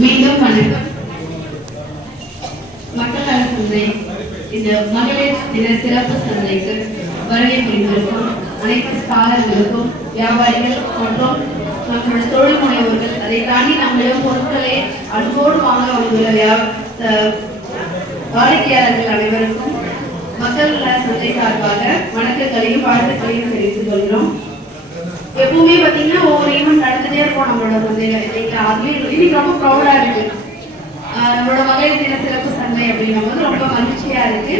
மீண்டும் வணக்கம். மக்கள் நல சந்தை இந்த மகளிர் தின சிறப்பு சந்தைக்கு வருகை புரிந்திருக்கும் அனைத்து ஸ்காலர்களுக்கும், வியாபாரிகள் மற்றும் நம்மளுடைய தொழில் முனைவோர்கள், அதை தாண்டி நம்மளிடம் பொருட்களை அன்போடு வாங்க வந்துள்ள வாடிக்கையாளர்கள் அனைவருக்கும் மக்கள் நல சந்தை சார்பாக வணக்கங்களையும் வாழ்த்துக்களையும் தெரிவித்துக் கொள்கிறோம். எப்பவுமே பாத்தீங்கன்னா ஒவ்வொரு ஈவெண்ட் நடந்துட்டே இருக்கும் நம்மளோட சந்தையில. அதுலயும் இன்னைக்கு ரொம்ப ப்ரௌடா இருக்கு. நம்மளோட மகளிர் தின சிறப்பு சந்தை அப்படின்னும் போது ரொம்ப மகிழ்ச்சியா இருக்கு.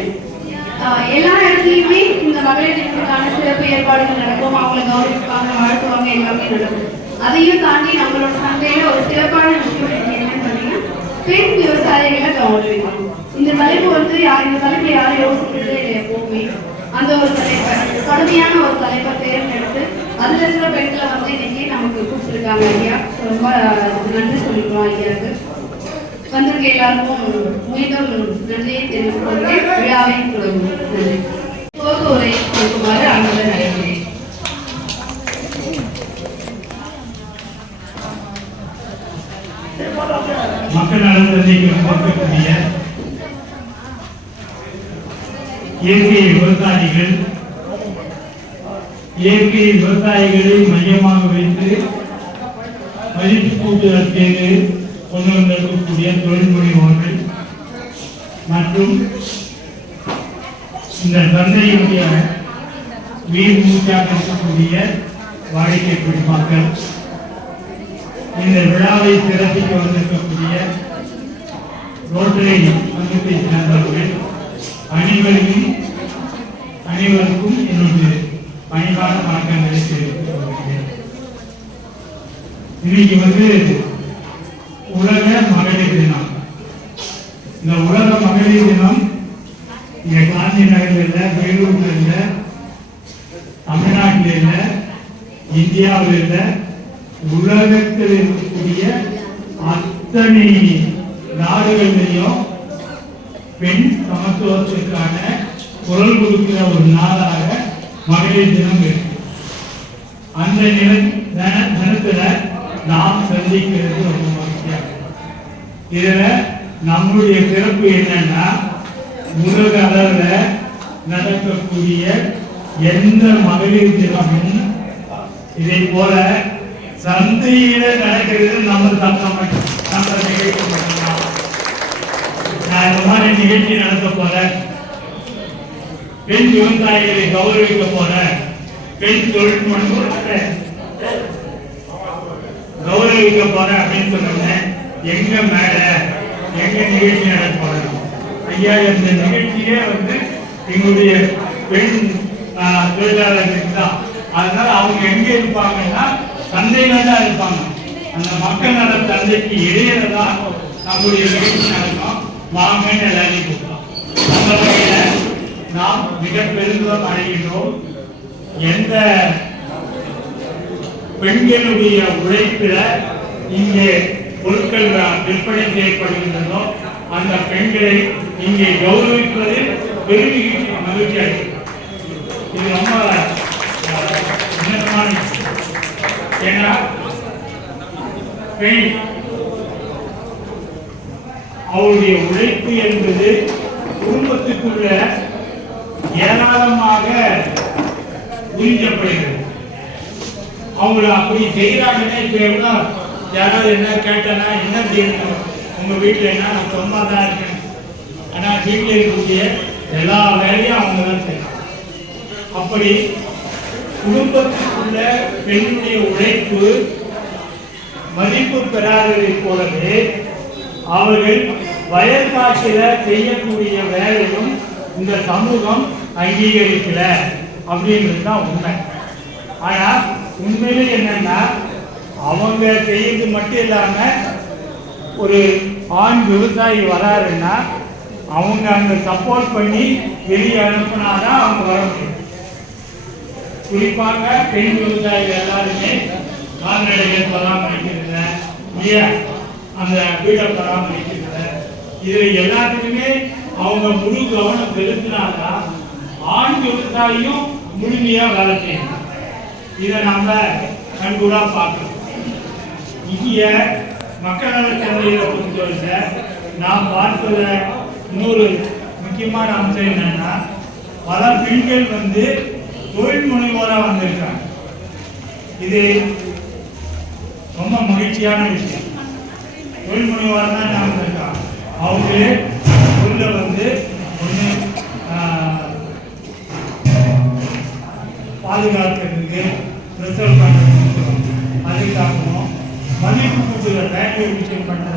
எல்லா இடத்துலயுமே இந்த மகளிர் தினத்துக்கான சிறப்பு ஏற்பாடுகள் நடக்கும். அவங்களை கௌரவிப்பாங்க, வாழ்த்துவாங்க, எல்லாமே நடக்கும். அதையும் தாண்டி நம்மளோட சந்தையில ஒரு சிறப்பான விஷயம் என்னன்னு பாத்தீங்கன்னா பெண் விவசாயிகளை கௌரவிக்கணும். இந்த தலைப்பு வந்து இந்த தலைப்பு யாரும் யோசிக்கிறதே இல்லை. எப்பவுமே அந்த ஒரு தலைப்பை கடுமையான ஒரு தலைப்பை தேர்ந்தெடுத்து அதுல இருக்கிற பெண்களை வந்து இன்னைக்கு நமக்கு கூப்பிட்டுருக்காங்க ஐயா. ரொம்ப நன்றி சொல்லிக்கிறோம் ஐயாவுக்கு. வந்திருக்க எல்லாருக்கும் மீண்டும் நன்றியை தெரிவித்துக் கொள்கிறேன். விழாவை தொடங்கும். நன்றி. போக்கு உரை கொடுக்குமாறு அன்புடன் அழைக்கிறேன். மக்கள் நல சந்தைக்கு வந்திருக்கக்கூடிய இயற்கை விவசாயிகள், இயற்கை விவசாயிகளை மையமாக வைத்து மதிப்பு கூட்டுதற்கு கொண்டு வந்திருக்கக்கூடிய தொழில் முனைவோர்கள் மற்றும் இந்த சந்தையினுடைய உயிர் மூச்சாக இருக்கக்கூடிய வாடிக்கை குடிமக்கள், இந்த விழாவை சிறப்பிக்க வந்திருக்கக்கூடிய ரோட்டரி சங்கத்தை சேர்ந்தவர்கள் அனைவருக்கும் என்னுடைய பணிவான வணக்கங்களை தெரிவித்துக் கொள்கிறேன். இன்னைக்கு உலக மகளிர் தினம். இந்த உலக மகளிர் தினம் இங்க காந்தி நகரில் இல்லை, வேலூர்ல இல்லை, தமிழ்நாட்டில் இல்லை, இந்தியாவில் இல்லை, உலகத்தில் இருக்கக்கூடிய அத்தனை நாடுகளிலையும் பெண் சமத்துவத்திற்கான குரல் கொடுக்கிற ஒரு நாளாக மகளிர் தினம் இருக்கு. அந்த தினத்துல நாம் சந்திக்கிறது ரொம்ப முக்கியம். இதுல நம்முடைய சிறப்பு என்னன்னா, உலக அளவில் நடக்கக்கூடிய எந்த மகளிர் தினமும் இதை போல சந்தையில நடக்கிறது நம்ம நிகழ்ச்சி மட்டும்தான். நான் இந்த மாதிரி நிகழ்ச்சி நடத்த போறேன், பெண் விவசாயிகளை கௌரவிக்க போறேன், பெண் தொழில் முனைவோர்களை கௌரவிக்க போறேன் அப்படின்னு சொன்னேன். எங்க மேல எங்க நிகழ்ச்சி நடத்த போறேன் ஐயா? இந்த நிகழ்ச்சியே எங்களுடைய பெண் தொழிலாளர்களுக்கு தான். அதனால அவங்க எங்க இருப்பாங்கன்னா சந்தையில தான் இருப்பாங்க. அந்த மக்கள் நல சந்தைக்கு இடையில தான் நம்முடைய நிகழ்ச்சி நடக்கும். வாங்கன்னு எல்லாரையும் கூப்பிட்டோம். அந்த வகையில நாம் மிக பெருமிதம் அடைகின்றோம். எந்த பெண்களுடைய உழைப்பில இங்கே பொருட்கள் விற்பனை செய்யப்படுகின்றதோ அந்த பெண்களை இங்கே கௌரவிப்பதில் பெருமை மகிழ்ச்சி அடைகிறது. இது ரொம்ப உன்னதமான விஷயம். ஏன்னா பெண் அவருடைய உழைப்பு என்பது குடும்பத்துக்குள்ள ஏராளமாக உறிஞ்சப்படுகிறது. அவங்க அப்படி செய்யறாங்கன்னா இப்ப எவ்வளோ யாராவது என்ன கேட்டனா என்ன செய்யணும், உங்க வீட்டுல என்ன, நான் சும்மா தான் இருக்கேன், ஆனா வீட்டில் இருக்கக்கூடிய எல்லா வேலையும் அவங்க தான் செய்யணும். அப்படி குடும்பத்துக்குள்ள பெண்ணுடைய உழைப்பு மதிப்பு பெறாததை போலவே அவர்கள் வயற்காட்டில செய்யக்கூடிய வேலையும் இந்த சமூகம் அங்கீகரிக்கல அப்படின்றது தான் உண்மை. ஆனா உண்மையில என்னன்னா, அவங்க செய்யறது மட்டும் இல்லாம ஒரு ஆண் விவசாயி வராருன்னா அவங்க அங்க சப்போர்ட் பண்ணி வெளியே அனுப்பினாதான் அவங்க வர முடியும். குறிப்பாக பெண் விவசாயிகள் எல்லாருமே கால்நடைகள் பராமரிக்கிறது இல்லையா, அந்த வீட்டை பராமரிக்கிறது, இதுல எல்லாத்துக்குமே அவங்க முழு கவனம் செலுத்தினாதான் ஆண் விவசாயியும் முழுமையா வேலை செய்யணும். இதை நம்ம கண்கூடா பார்க்கணும். இங்க மக்கள் நல சந்தையை பொறுத்தவரை நாம் பார்க்கிற இன்னொரு முக்கியமான அம்சம் என்னன்னா, பல பெண்கள் வந்து தொழில் முனைவோராக வந்திருக்காங்க. இது ரொம்ப மகிழ்ச்சியான விஷயம். தொழில் முனைவோராக தான் நான் வந்திருக்காங்க. அவங்களே உள்ள வந்து ஒன்று பாதுகாக்கிறதுக்கு ரிசர்வ் பண்ணுறதுக்கு அதுக்காகவும் மதிப்பு கூட்டுகிற வேல்யூ விஷயம் பண்ணுற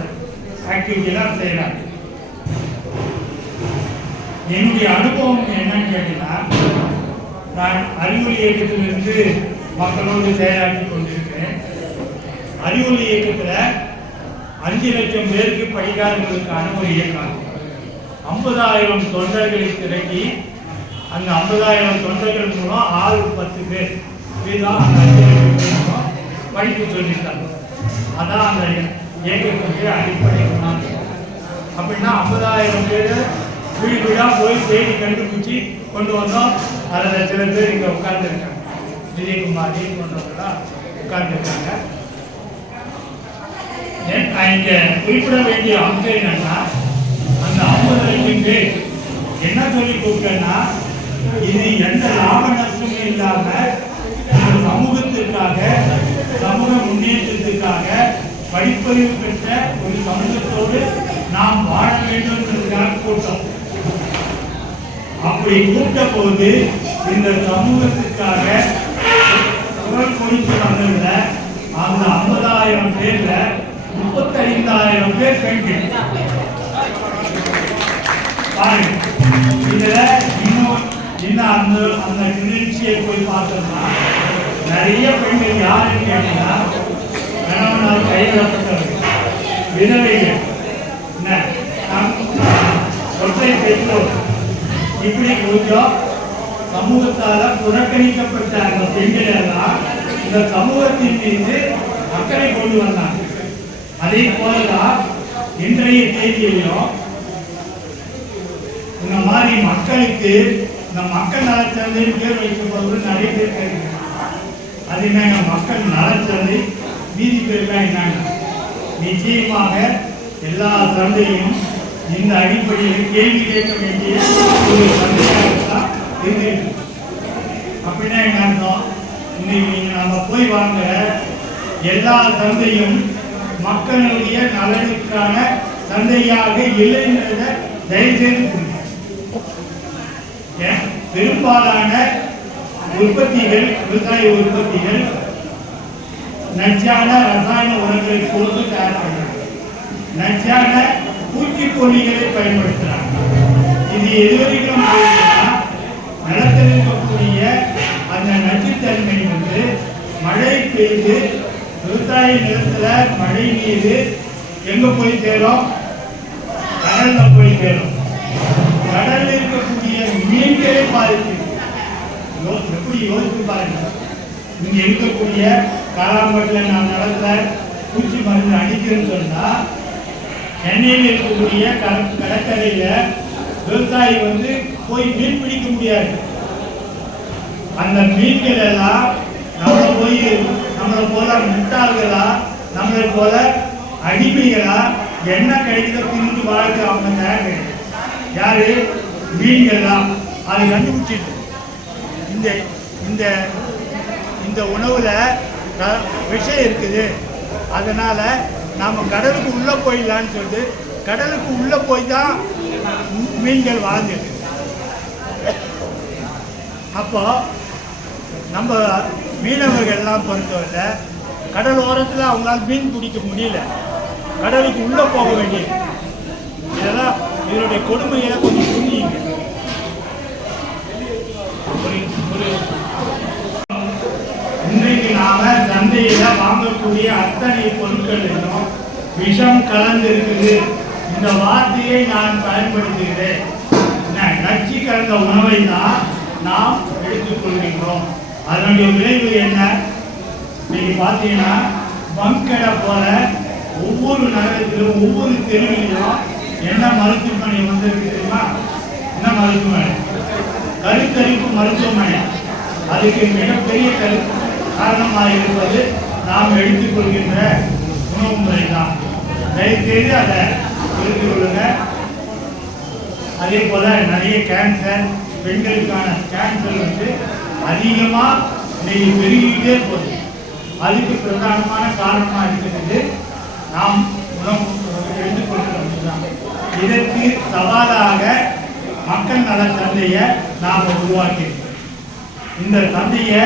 ஆக்டிவிட்டிலாம் செய்கிறாங்க. என்னுடைய அனுபவம் என்னன்னு கேட்டீங்கன்னா, நான் அறிவொளி இயக்கத்திலிருந்து மக்களோடு செயலாற்றி கொண்டிருக்கிறேன். அறிவொளி இயக்கத்தில் 5 லட்சம் பேருக்கு படிக்காதவர்களுக்கான ஒரு இயக்கம். 50,000 தொண்டர்களை திரட்டி அந்த 50,000 தொண்டர்கள் மூலம் 10 பேர் இதுதான் அந்த 5 லட்சம் பேருக்கும் படிப்பு சொல்லியிருக்காங்க. அதான் அந்த இயக்கத்துக்கு அடிப்படை சொன்னாங்க. அப்படின்னா 50,000 பேர் வீடு வீடாக போய் தேடி கண்டுபிடிச்சி கொண்டு வந்தோம். அதில் சில பேர் இங்கே உட்கார்ந்துருக்காங்க. விஜயகுமாரி போன்றவங்களாம் உட்கார்ந்துருக்காங்க. இங்கே குறிப்பிட வேண்டிய அம்சம் என்னன்னா, அந்த 50 லட்சம் பேர் என்ன சொல்லி கூப்பிட்டேன்னா, இது எந்த லாப நஷ்டமும் இல்லாமல் இந்த சமூகத்திற்காக, சமூக முன்னேற்றத்திற்காக படிப்பறிவு பெற்ற ஒரு சமூகத்தோடு நாம் வாழ வேண்டும் என்பதற்காக கூட்டம். அப்படி கூட்ட போது இந்த சமூகத்திற்காக குரல் கொடுத்து வந்ததுல அந்த 50,000 பேர்ல 35,000 பேர் பெண்கள். பாருங்க, இதுல இன்னும் அந்த நிகழ்ச்சியை போய் பார்த்தோம்னா நிறைய பெண்கள் யாருன்னு கேட்டீங்கன்னா, கணவனால் கைவிடப்பட்டவர்கள், விதவைகள், ஒற்றை பெற்றோர், இப்படி கொஞ்சம் சமூகத்தால புறக்கணிக்கப்பட்ட அந்த பெண்கள் எல்லாம் இந்த சமூகத்தின் மீது அக்கறை கொண்டு வந்தாங்க. அதே போலதான் இன்றைய தேதியிலும் இந்த மாதிரி மக்களுக்கு இந்த மக்கள் நலச்சந்தை பேர் வைக்கப்படுவது நிறைய பேர் கேட்கிறாங்க. அது என்னங்க மக்கள் நலச்சந்தை, மீதி பேர்லாம் என்னங்க? நிச்சயமாக எல்லா சந்தையும் இந்த அடிப்படையில் கேள்வி கேட்க வேண்டிய ஒரு சந்தையாகத்தான் இருக்கு. அப்படின்னா என்ன அர்த்தம்? இன்னைக்கு நீங்க நம்ம போய் வாங்க எல்லா சந்தையும் மக்களுடைய நலனுக்கான சந்தையாக இல்லைன்றத தயவுசெய்து புரியுங்க. பெரும்பாலான உற்பத்திகள், விவசாய உற்பத்திகள் நச்சான ரசாயன உரங்களை கொடுத்து தயார் பண்றாங்க, நச்சான பூச்சிக்கொல்லிகளை பயன்படுத்துறாங்க. இது எதுவரைக்கும் நிலத்தில் இருக்கக்கூடிய அந்த நச்சுத்தன்மை வந்து மழை பெய்து விவசாய நிலத்துல மழை நீர் எங்க போய் சேரும்? கடல்ல போய் சேரும். கடல்ல இருக்கக்கூடிய மீன்களை பாதிப்பு. எப்படி யோசித்து பாருங்க. இங்க இருக்கக்கூடிய காலாம்பட்டில் நான் நிலத்துல பூச்சி மருந்து அடிக்கிறேன்னு சொன்னா, சென்னையில் இருக்கக்கூடிய கடற்கரையில விவசாயி வந்து போய் மீன் பிடிக்க முடியாது. அந்த மீன்கள் எல்லாம் நம்மளை போல முட்டாள்களா, நம்மளை போல அடிமைகளா, என்ன கிடைக்குதோ தின்னு வாழ்க்கை அவங்க தயார். யாரு? மீன்கள்லாம். அதை கண்டுபிடிச்சிட்டு இந்த உணவுல விஷம் இருக்குது, அதனால நாம கடலுக்கு உள்ள போயிடலான்னு சொல்லிட்டு கடலுக்கு உள்ள போய் தான் மீன்கள் வாழ்ந்துருக்கு. அப்போ நம்ம மீனவர்கள்லாம் பொறுத்தவரை கடல் ஓரத்தில் அவங்களால மீன் பிடிக்க முடியல, கடலுக்கு உள்ள போக வேண்டியது. இதெல்லாம் இதனுடைய கொடுமையை கொஞ்சம் புரியுங்க. இன்றைக்கு நாம சந்தையில வாங்கக்கூடிய அத்தனை பொருட்களிலும் விஷம் கலந்திருக்குது. இந்த வார்த்தையை நான் பயன்படுத்துகிறேன். நச்சு கலந்த உணவை தான் நாம் எடுத்துக்கொள்கிறோம். அதனுடைய விளைவு என்ன? நீங்க பார்த்தீங்கன்னா பங்கடை போல ஒவ்வொரு நகரத்திலும் ஒவ்வொரு தெருவிலும் என்ன மருத்துவமனை வந்திருக்கு தெரியுமா? என்ன மருத்துவமனை? கருத்தரிப்பு மருத்துவமனை. அதுக்கு மிகப்பெரிய காரணமாக இருப்பது நாம் எடுத்துக்கொள்கின்ற உணவு முறை தான். தயவுசெய்து அதை புரிந்து கொள்ளுங்க. அதே போல நிறைய கேன்சர், பெண்களுக்கான கேன்சர் வந்து அதிகமாக இன்னைக்கு பெருகிக்கிட்டே போகுது. அதுக்கு பிரதானமான காரணமாக இருக்கிறது நாம் உணவு எடுத்துக்கொள்கிறோம். இதற்கு சவாலாக மக்கள் நல சந்தையை நாம் உருவாக்கியிருக்கோம். இந்த சந்தையை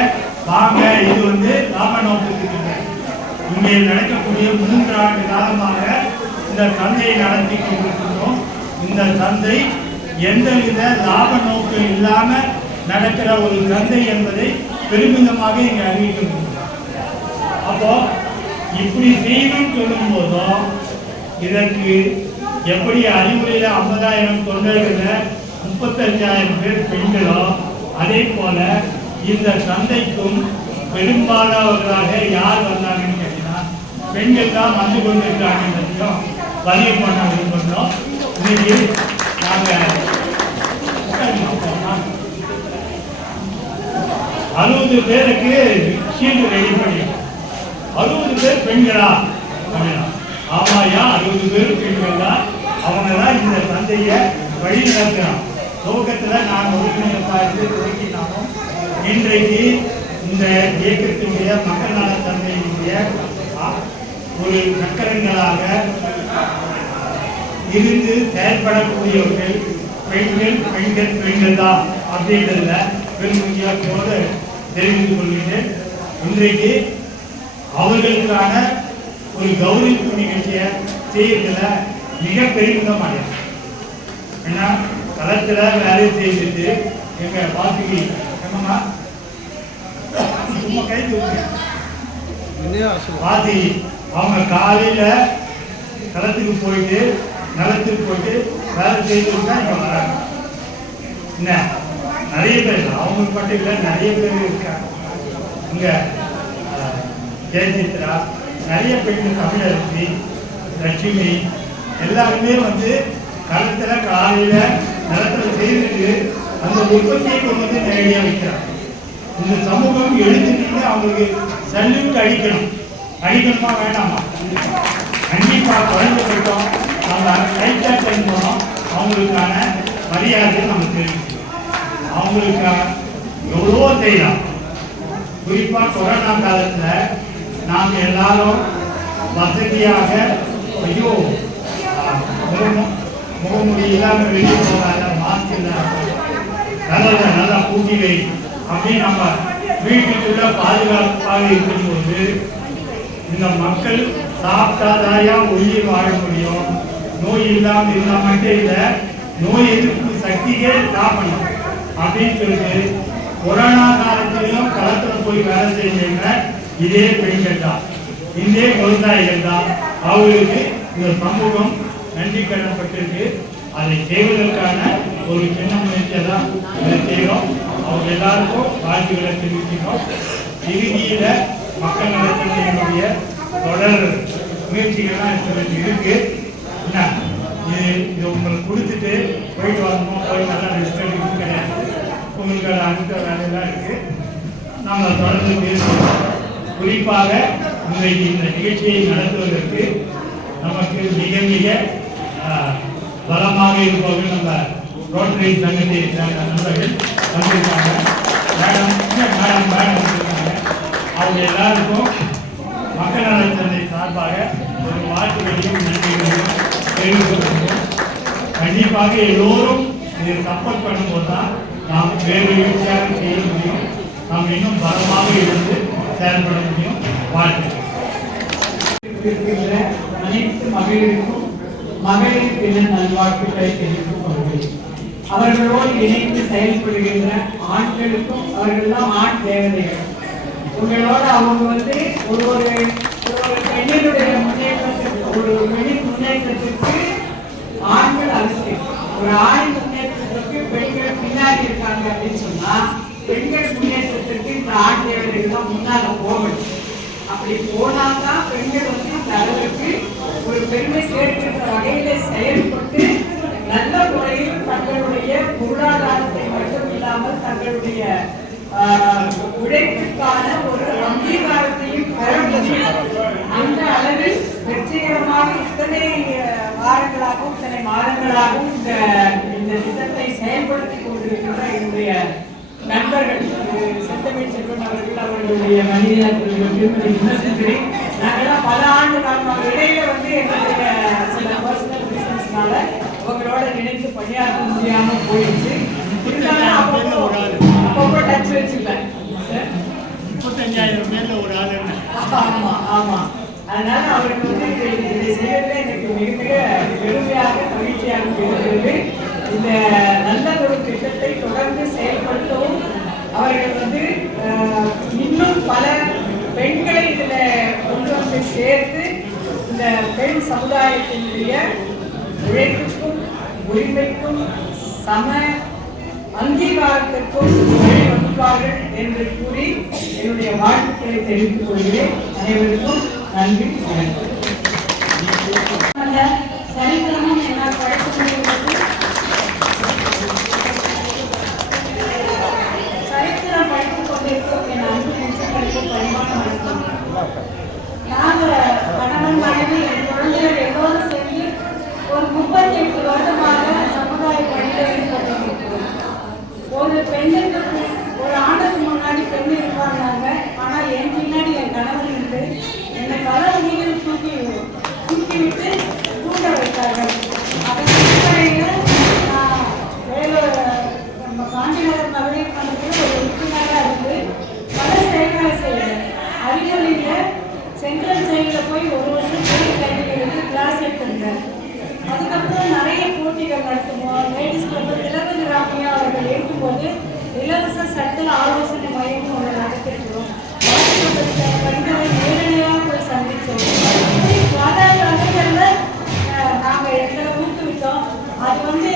வாங்க, இது வந்து லாப நோக்கத்துக்கு இல்லை. இங்கே நடக்கக்கூடிய 3 ஆண்டு காலமாக இந்த சந்தையை நடத்தி கொண்டிருக்கிறோம். இந்த சந்தை எந்தவித லாப நோக்கம் இல்லாமல் நடக்கிற ஒரு சந்தை என்பதை பெருமிதமாக இங்கே அறிவிக்க முடியும். அப்போ இப்படி செய்யணும்னு சொல்லும் போதும் இதற்கு எப்படி அறிவுரையில் 50,000 தொண்டர்களில் 35,000 பேர் பெண்களோ, அதே போல இந்த சந்தைக்கும் பெரும்பாலானவர்களாக யார் வந்தாங்கன்னு கேட்டீங்கன்னா பெண்கள் தான் வந்து கொண்டிருக்காங்கன்றதையும் பதிவு பண்ண விரும்புகிறோம். இன்னைக்கு நாங்கள் 60 பேருக்கு ஷீல்டு ரெடி பண்ணிடுறோம். 60 பேர் பெண்களா? ஆமாயா, 60 பேர் பெண்கள் தான். அவங்க தான் இந்த சந்தையை வழி நடத்துகிறோம். துவக்கத்தில் நான் ஒருங்கிணைப்பாக துவக்கினாலும் இன்றைக்கு இந்த இயக்கத்தினுடைய மக்கள் நல சந்தையினுடைய ஒரு சக்கரங்களாக இருந்து செயல்படக்கூடியவர்கள் பெண்கள் தான் அப்படின்றத பெருமையோடு தெரிவித்துக் கொள்கிறேன். இன்றைக்கு அவர்களுக்கான ஒரு கௌரவிப்பு நிகழ்ச்சியை செய்யறதுல மிக பெருமிதம் அடையும். ஏன்னா களத்தில் வேலை செய்துட்டு எங்க வாசிக்கு வாசி அவங்க காலையில களத்துக்கு போயிட்டு நிலத்துக்கு போயிட்டு வேலை செய்துட்டு தான் இங்க வராங்க. என்ன நிறைய பேர் அவங்களுக்கு மட்டும் இல்லை, நிறைய பேர் இருக்காங்க. இங்க ஜெயசித்ரா, நிறைய பெண்கள், தமிழரசி, லட்சுமி எல்லாருமே வந்து களத்தில் காலையில நிலத்தில் செய்துட்டு அந்த உற்பத்தியை கொண்டு வந்து நேரடியாக வைக்கிறாங்க. இந்த சமூகம் எழுத்துட்டு அவங்களுக்கு சல்யூட் அடிக்கணுமா வேண்டாமா? கண்டிப்பாக குறைந்தபட்சம் நம்ம கைத்தாட் பண்ணோம். அவங்களுக்கான மரியாதையை நம்ம தெரிவிக்கணும். அவங்களுக்காக எவ்வளவோ செய்யலாம். குறிப்பாக கொரோனா காலத்தில் நாம் எல்லாரும் வசதியாக ஐயோ முகமுடி இல்லாமல் வெளியே போகாத, மாஸ்க் இல்லாத நல்லா பூட்டி வை அப்படின்னு நம்ம வீட்டுக்குள்ள பாதுகாப்பாக இருக்கும்போது இந்த மக்கள் சாப்பிட்டாதாயா உயிர் வாழ முடியும். நோய் இல்லாமல் இருந்தால் மட்டும் இல்லை, நோய் எதிர்ப்பு சக்தியே சாப்பிடணும் அப்படின்னு சொல்லிட்டு கொரோனா காலத்திலையும் களத்தில் போய் வேலை செய்யுங்க. இதே பெண்கள் தான், இதே விவசாயிகள் தான். அவங்களுக்கு இந்த சமூகம் நன்றி கடன்பட்டிருக்கு. அதை செய்வதற்கான ஒரு சின்ன முயற்சியை தான் இதை செய்கிறோம். அவங்க எல்லாருக்கும் வாழ்த்துக்களை தெரிவிக்கிறோம். இறுதியில் மக்கள் நலத்தினுடைய தொடர் முயற்சிகள்லாம் இருக்கு. என்ன இது உங்களுக்கு கொடுத்துட்டு போயிட்டு வரணும், போய் நல்லா ரெஸ்ட் எடுக்கிறது கிடையாது. உங்களுக்கு அதை அடுத்த வேலையெல்லாம் இருக்கு. நாங்கள் தொடர்ந்து பேசுவோம். குறிப்பாக இன்றைக்கு இந்த நிகழ்ச்சியை நடத்துவதற்கு நமக்கு மிக மிக பலமாக இருப்பவர்கள் நம்ம ரோட்டரி சங்கத்தை நண்பர்கள் வந்திருக்காங்க. மேடம் வந்திருக்காங்க. அவங்க எல்லாருக்கும் மக்கள் நல சந்தை சார்பாக ஒரு வாழ்த்துக்களையும் நன்றிகளையும் தெரிவிக்கிறோம். கண்டிப்பாக எல்லோரும் இதை சப்போர்ட் பண்ணும்போது தான் நாம் வேறு வீழ்ச்சியாக செய்ய முடியும். நாம் இன்னும் பலமாக இருந்து செயல்பட முடியும். வாழ்த்துக்கள். அனைத்து மகளிருக்கும் மகளிர் தின நல்வாழ்த்துக்களை தெரிவித்துக் கொள்கிறேன். அவர்களோடு இணைந்து செயல்படுகின்ற ஆண்களுக்கும் அவர்கள்தான் ஆண் தேவதைகள். உங்களோட அவங்க வந்து ஒரு பெண்ணினுடைய முன்னேற்றத்திற்கு, ஒரு பெண்ணின் முன்னேற்றத்திற்கு ஆண்கள் அவசியம். ஒரு ஆண் முன்னேற்றத்திற்கு பெண்கள் பின்னாடி இருக்காங்க அப்படின்னு சொன்னா பெண்கள் முன்னேற்றத்திற்கு இந்த ஆண் தேவதைகள் தான் முன்னால போகணும். அப்படி போனால்தான் பெண்கள் வந்து இந்த அளவுக்கு ஒரு பெருமை சேர்க்கின்ற வகையில செயல்பட்டு நல்ல முறையில் தங்களுடைய பொருளாதாரத்தை மட்டும் இல்லாமல் தங்களுடைய உழைப்புக்கான ஒரு அங்கீகாரத்தையும் பெற முடியும். அந்த அளவில் வெற்றிகரமாக இத்தனை இத்தனை வாரங்களாகவும் இத்தனை மாதங்களாகவும் இந்த திட்டத்தை செயல்படுத்தி கொண்டிருக்கின்ற என்னுடைய நண்பர்கள் செந்தமிழ் செல்வன் அவர்களுடைய மனிதர்கள் திருமதி விமர்சிக்கிறே நாங்கள்லாம் பல ஆண்டு காலமாக இடையில எங்களுடைய சில பர்சனல் ரீசன்ஸ்னால அவங்களோட இணைந்து பணியாற்ற முடியாம போயிடுச்சு. இருந்தாலும் அப்பப்போ டச் வச்சுப்பேன். 35,000 பேர்ல ஒரு ஆள். ஆமா ஆமா. அதனால அவருக்கு இதை செய்வதில் எனக்கு மிக மிக பெருமையாக மகிழ்ச்சியாக இருக்கிறது. இந்த நல்ல ஒரு திட்டத்தை தொடர்ந்து செயல்படுத்தவும் அவர்கள் இன்னும் பல பெண்களை இதில் கொண்டு வந்து சேர்த்து இந்த பெண் சமுதாயத்தினுடைய உழைப்புக்கும் உரிமைக்கும் சம அங்கீகாரத்திற்கும் வழிவகுப்பார்கள் என்று கூறி என்னுடைய வாழ்த்துக்களை தெரிவித்துக் கொள்கிறேன். அனைவருக்கும் நன்றி. சரித்திரமும் என்னால் படைக்க முடிகிறது. சரித்திரம் படித்துக் கொண்டிருக்கும் என் அன்பு நெஞ்சங்களுக்கு பரிமாண வணக்கம். நாங்கள் கணவன் மனைவி என் குழந்தைகள் எல்லோரும் சேர்ந்து ஒரு 38 வருடமாக சமுதாய பணியில் ஈடுபட்டிருக்கிறோம். ஒரு பெண்ணுக்கு ஒரு ஆண்டுக்கு முன்னாடி பெண் இருப்பாங்க. ஆனால் என் பின்னாடி என் கணவன் இருந்து என்னை பல வழிகளில் தூக்கி விட்டு தூண்ட வைத்தார்கள். அதன் அடிப்படையில் நான் நம்ம காந்திநகர் மகளிர் மன்றத்தில் ஒரு உறுப்பினராக இருந்து பல செயல்களை செய்வேன். அறிவொழியில் சென்ட்ரல் ஜெயிலில் போய் ஒரு வருஷம் ஜெயில் கைதிகளுக்கு கிளாஸ் எடுத்திருந்தேன். அதுக்கப்புறம் நிறைய போட்டிகள் நடத்துவோம். லேடிஸ் கிளப்பில் இலவதி ராமையா அவர்கள் இருக்கும்போது இலவச சட்ட ஆலோசனை மையம் ஒன்று நடத்திருக்கிறோம். பெண்களை நேரடியாக போய் சந்தித்தோம். பல வகைகளில் நாங்கள் எங்களை ஊக்குவித்தோம். அது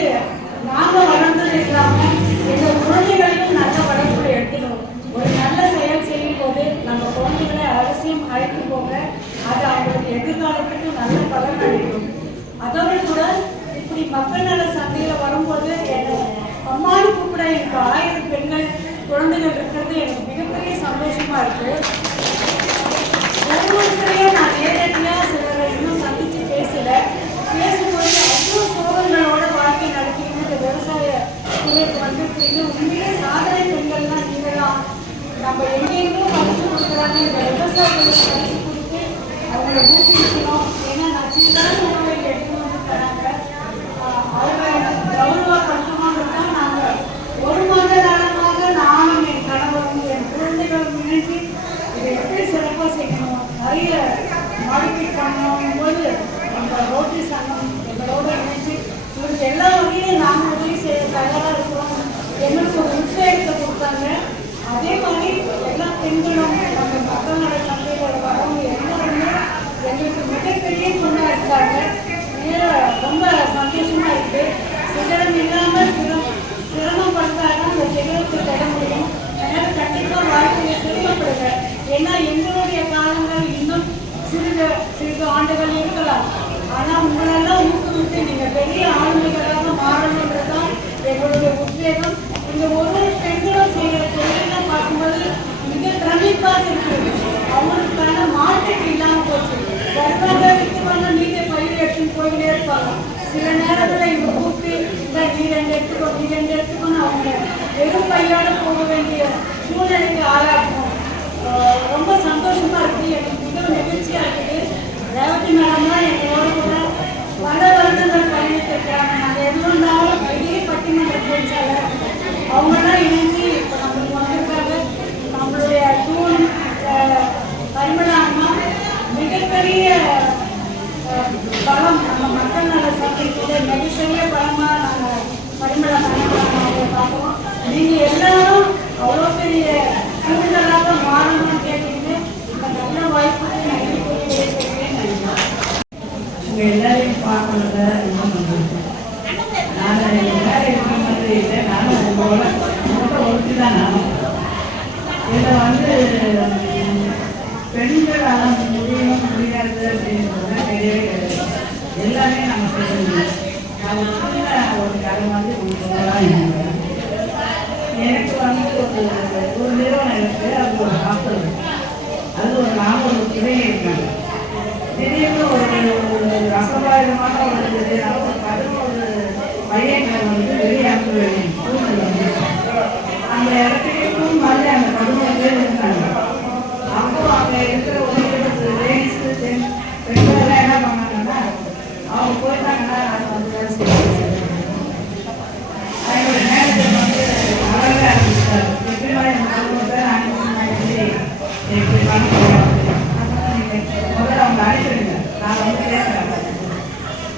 நாங்கள் வளர்ந்தது இல்லாமல் எங்கள் குழந்தைகளையும் நல்ல வளர்ப்பு எடுத்துக்கணும். ஒரு நல்ல செயல் செய்யும் போது நம்ம குழந்தைகளை அவசியம் அழைத்து போங்க. அது அவங்களுக்கு எதிர்காலத்துக்கு நல்ல பலன் அளிக்கும். அதோடு கூட இப்படி மக்கள் நல சந்தையில் வரும்போது அம்மானு கூப்பிட எனக்கு 1000 பெண்கள் குழந்தைகள் இருக்கிறது எனக்கு மிகப்பெரிய சந்தோஷமா இருக்கு. ஒவ்வொருத்தரையும் நான் நேரடியாக சிலரை இன்னும் சந்திச்சு பேசும்போது அவ்வளோ சோழர்களோட வாழ்க்கை நடத்திட்டு இந்த விவசாய துறைக்கு இன்னும் உண்மையிலே சாதனை பெண்கள்லாம் நீங்களாம். நம்ம எங்கெங்கும் பரிசு கொடுக்குறாங்க. இந்த விவசாயிகளுக்கு பரிசு கொடுத்து அவங்கள ஊக்குவிக்கணும். ஏன்னா நான் சின்னதாக உணவை எடுத்து தராங்க. அவங்க கௌரவப்படுத்தணும்னு தான் நாங்கள் ஒரு மாத காலமாக நானும் என் கணவரும் என் குழந்தைகளும் இணைந்து இதை எப்படி சிறப்பாக செய்யணும், நிறைய மாடிஃபை பண்ணணும் போது நம்ம ரோட்டரி சங்கம் எங்களோட இணைந்து இவருக்கு எல்லா வகையிலும் நாங்கள் உதவி செய்ய தயாராக இருக்கிறோம். எங்களுக்கு ஒரு உத்வேகத்தை கொடுத்தாங்க. அதே மாதிரி எல்லா பெண்களும் நம்ம மக்கள் நல சந்தையோட வரவங்க எல்லாருமே எங்களுக்கு மிகப்பெரிய துணை இருக்காங்க. ரொம்ப சந்தோஷமா இருக்கு. சிகரம் இல்லாமல் சிரமப்படுத்தாதான் அந்த சிகரத்தை பெற முடியும். அதனால கண்டிப்பா வாழ்க்கையை சிரமப்படுங்க. ஏன்னா எங்களுடைய காலங்கள் இன்னும் சிறிது ஆண்டுகள் இருக்கலாம். ஆனா உங்களெல்லாம் ஊக்குவித்து நீங்க பெரிய ஆளுமைகளாக மாறணுன்றதுதான் எங்களுடைய உத்வேகம். இந்த ஒரு பெண்களும் செய்கிற தொழிலாம் பார்க்கும்போது மிக பிரமிப்பாக இருக்குது. அவங்களுக்கான மார்க்கெட் இல்லாமல் போச்சு. வருவாங்க விற்குவாங்க, நீங்க பயிர் எடுத்துன்னு போயிட்டே இருப்பாங்க. சில நேரத்தில் இவங்க கூப்பிட்டு இந்த நீ 2 எடுத்துக்கோன்னு அவங்க வெறும் பையோட போக வேண்டிய சூழ்நிலைக்கு ஆளாகும். ரொம்ப சந்தோஷமா இருக்கு. எனக்கு மிக நெகிழ்ச்சியா இருக்குது. ரேவதி மேடம்லாம் எங்களோட கூட பல வருடங்கள் பயணித்திருக்கிறாங்க. நாங்கள் எவ்வளோ இருந்தாலும் பெரிய பட்டிமன்ற பேச்சாளர் அவங்களாம் இணைஞ்சு இப்போ நம்மளுக்கு வந்திருக்காங்க. நம்மளுடைய தூண் பரிமளா அம்மா மிகப்பெரிய பலம். நம்ம மக்கள் நல சந்தைக்கு மிகப்பெரிய பலமாக நாங்கள் பரிமளா நாங்கள் பார்க்குறோம். நீங்கள் எல்லாரும் அவ்வளோ பெரிய தூண்களாக மாறணும்னு கேட்டீங்க. இந்த நல்ல வாய்ப்புக்கு நன்றி கூறி விடைபெறுகிறேன். உங்கள் எல்லாரையும் பார்க்கறத ரொம்ப சந்தோஷம். நாங்கள் எல்லாரும் இருக்கிற மாதிரி இல்லை. நானும் உங்களோட ஒருத்தி தான். நானும் இதில் பெண்களால் முடியும் முடியாது அப்படின்றது தெரியவே கிடையாது. எல்லாமே நம்ம செய்யணும். நான் ஒரு சின்ன ஒரு கதை உங்களுக்கு எனக்கு ஒரு நிறுவனம் இருக்குது. அது ஒரு ஹாஸ்டல். அது ஒரு 4 துறையே இருக்காங்க. திடீர்னு ஒரு ரசவாத இருக்கிற ஒரு லேடிஸு பெண்கள் என்ன பண்ணாங்கன்னா அவங்க போயிட்டாங்கன்னா நாங்கள் வந்து வேலை செய்யணும். அவங்களோட மேனேஜர் வந்து அழகாக ஆரம்பிச்சிட்டாரு. எப்படி மாதிரி எப்படி பண்ண போகிறோம் முதல்ல அவங்க அழைச்சிருங்க. நான் வந்து பேசுகிறேன்.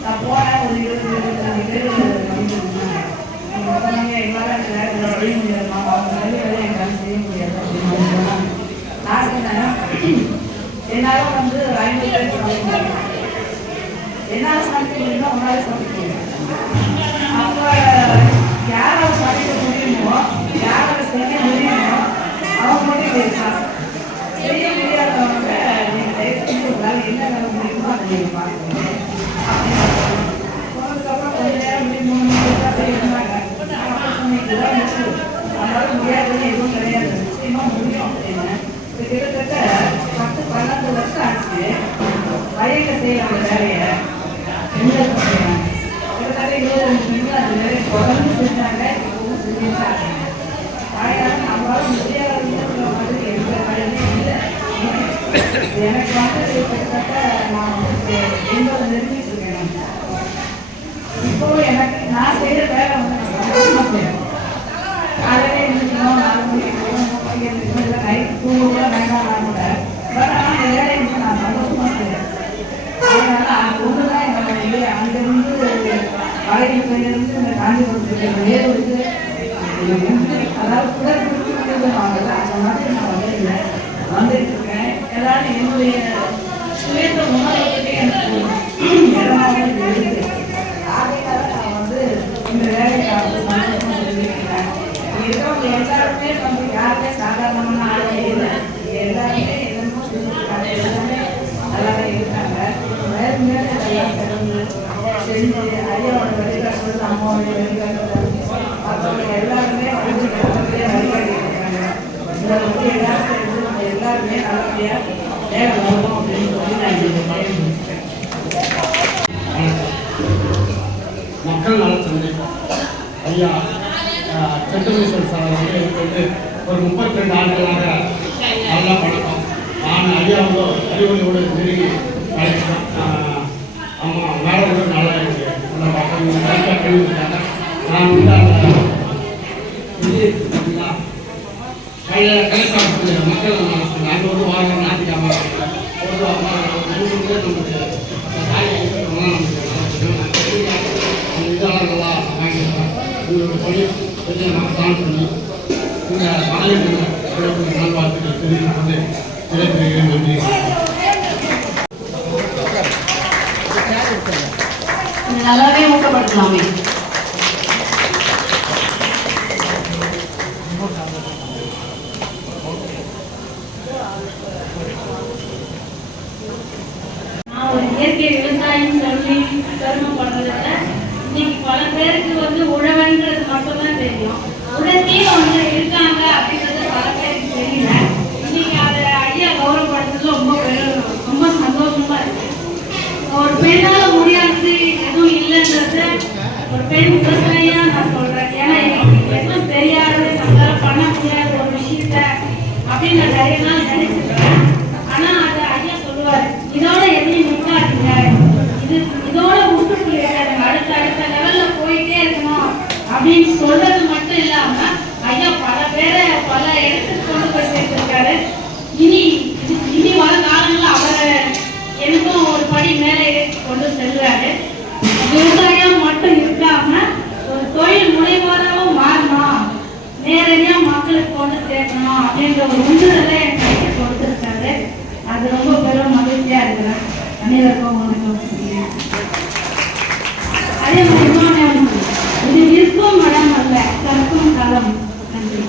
நான் போனேன் ஒரு 20-25 பேர் வந்துருந்தாங்க. அவங்க சொன்னாங்க எங்களால் அந்த வேலை செய்ய முடியாதுமா, அவங்க வேலையை எங்களால் செய்ய முடியாது அப்படின்னு சொன்னாங்க. நான் சொன்னேன் என்னால் வந்து 50 பேர் சொல்ல என்னால் சமைக்க முடியுமோ உங்களால் சமைக்க முடியும். அப்போ யாராவது சமைக்க முடியுமோ யாராவது செய்ய முடியுமோ அவங்க மட்டும் பேசலாம். செய்ய முடியாதவங்க நீங்கள் தயவு செஞ்சு உங்களால் என்ன வேலை முடியுமோ அதை நீங்கள் பார்க்கணும் அப்படின்னு போனதுக்கப்புறம் கொஞ்ச நேரம் 3 மணி போய் இருந்தாங்க. அப்புறம் சொன்னீங்க நம்மளால முடியாதுன்னு எதுவும் கிடையாது, நிச்சயமா முடியும் அப்படின்னு. இப்போ கிட்டத்தட்ட 10-12 வருஷம் ஆச்சு வயல்ல செய்ய அந்த வேலையை பெண்கள் செய்யறாங்க. கிட்டத்தட்ட 25 பெண்கள் அந்த வேலையை தொடர்ந்து செஞ்சாங்க. இப்பவும் செஞ்சுட்டு இருக்காங்க. அதனால நம்மளால முடியாதுன்ற மாதிரி எந்த வேலையுமே இல்லை. எனக்கு வந்து கிட்டத்தட்ட நான் வந்து 80 நெருங்கிட்டு இருக்கேன். இப்போ எனக்கு நான் செய்யற வேலை வந்து நான் சந்தோஷமா செய்யணும். காலையில எழுந்திரிக்கணும், 4 மணிக்கு போகணும், நைட் தூங்க கூட வேண்டாம் கூட. பட் ஆனால் அந்த வேலையை வந்து நான் சந்தோஷமா செய்யறேன். அதனால அது ஒன்று தான் என்னோட இது. அங்கிருந்து வளையலிருந்து இந்த காஞ்சிபுரத்துக்கு வேலூருக்கு அதாவது குடற்புழுக்கு வாங்கல அந்த மாதிரி நான் வந்துட்டு இருக்கேன். ஏதாவது என்னுடைய சுயத்தை உணர்வுக்கு எனக்கு இடமாகவும் இருக்குது. ஆகையால நான் வந்து இந்த வேலையை வந்து சந்தோஷமா செஞ்சுருக்கேன். இருக்கிறவங்க எல்லாருமே வந்து யாருமே சாதாரணமான ஆளுமே இல்லை. எல்லாருமே என்னமோ செஞ்சுருக்காங்க. எல்லாமே நல்லாவே இருக்காங்க. மேலும் மேலும் எல்லாம் சிறந்து செஞ்சு ஐயாவோட வழிகாட்டுறது, அம்மாவோட வழிகாட்டுறது, மற்றவங்க எல்லாருமே வந்து நல்லபடியாக வழிகாட்டி இருக்காங்க. இதில் வந்து எல்லாரும் சேர்ந்து நம்ம எல்லாருமே நல்லபடியாக வேலை வரணும் அப்படின்னு சொல்லி நான் இந்த மாதிரி முடிச்சுட்டேன். மக்கள் நல சந்தை ஐயா சென்ட்ரலேஸ்வர் சார் வந்து எனக்கு வந்து ஒரு 32 ஆண்டுகளாக நல்லா பழக்கம். நான் ஐயாவோட அறிவுரையோடு நெருங்கி பழகிட்டேன். அம்மா மேலே நல்லா இருக்குது. அந்த மக்கள் கரெக்டாக கேள்விட்டாங்க. நான் வந்து அந்த இது பார்த்தீங்கன்னா கலைக்காலத்தில் மக்கள் அங்கே ஒரு வாரம் ஞாயிற்றுக்கிழமை ஒரு வாரம் நமக்கு இதெல்லாம் நல்லா வாங்கியிருக்கேன். உங்களோட சொல்லி கொஞ்சம் நான் தான் பண்ணி இந்த மாநிலத்தில் நல்வாழ்த்துக்கள் தெரிவித்து விடைபெறுகிறேன். நன்றி. நல்லாவே ஊக்கப்படுத்தலாமே. நான் ஒரு இயற்கை விவசாயம் சொல்லி பெருமைப்படுறத இன்னைக்கு பல பேருக்கு வந்து உழவன்றது மட்டும்தான் தெரியும். உடனே வந்து இருக்காங்க அப்படின்றது பல பேருக்கு தெரியல. இன்னைக்கு அதை ஐயா கௌரவப்படுத்துறது ரொம்ப சந்தோஷமா இருக்கு. ஒரு பெண்ணால முடியாதது எதுவும் இல்லைன்றது ஒரு பெண் விவசாயியா நான் சொல்றேன். ஏன்னா எனக்கு எதுவும் தெரியாது, நம்மளால பண்ண முடியாத ஒரு விஷயத்த அப்படின்னு நான் நிறைய நாள் நினைச்சிருக்கேன். ஆனா அதை ஐயா சொல்லுவாரு, இதோட எதையும் நிற்காதீங்க, இதோட விட்டுட்டு அடுத்த லெவல்ல போயிட்டே இருக்கணும் அப்படின்னு சொல்றது மட்டும் இல்லாம ஐயா பல பேரை பல இடத்துக்கு கொண்டு போய் சேர்த்திருக்காரு. இனி வர காலங்களில் அவரை எனக்கும் ஒரு படி மேலே கொண்டு செல்றாரு. விவசாயம் மட்டும் இருக்காம ஒரு தொழில் முனைவோராகவும் மாறணும், நேரடியா மக்களுக்கு கொண்டு சேர்க்கணும் அப்படின்ற ஒரு உந்துதலை என் கைக்கு கொடுத்துருக்காரு. அது ரொம்ப பெரும் மகிழ்ச்சியா இருக்கிறேன். அனைவருக்கும் வணக்கம். அதே மாதிரி இது இருக்கும் மனம் அல்ல, கற்கும் காலம். நன்றி.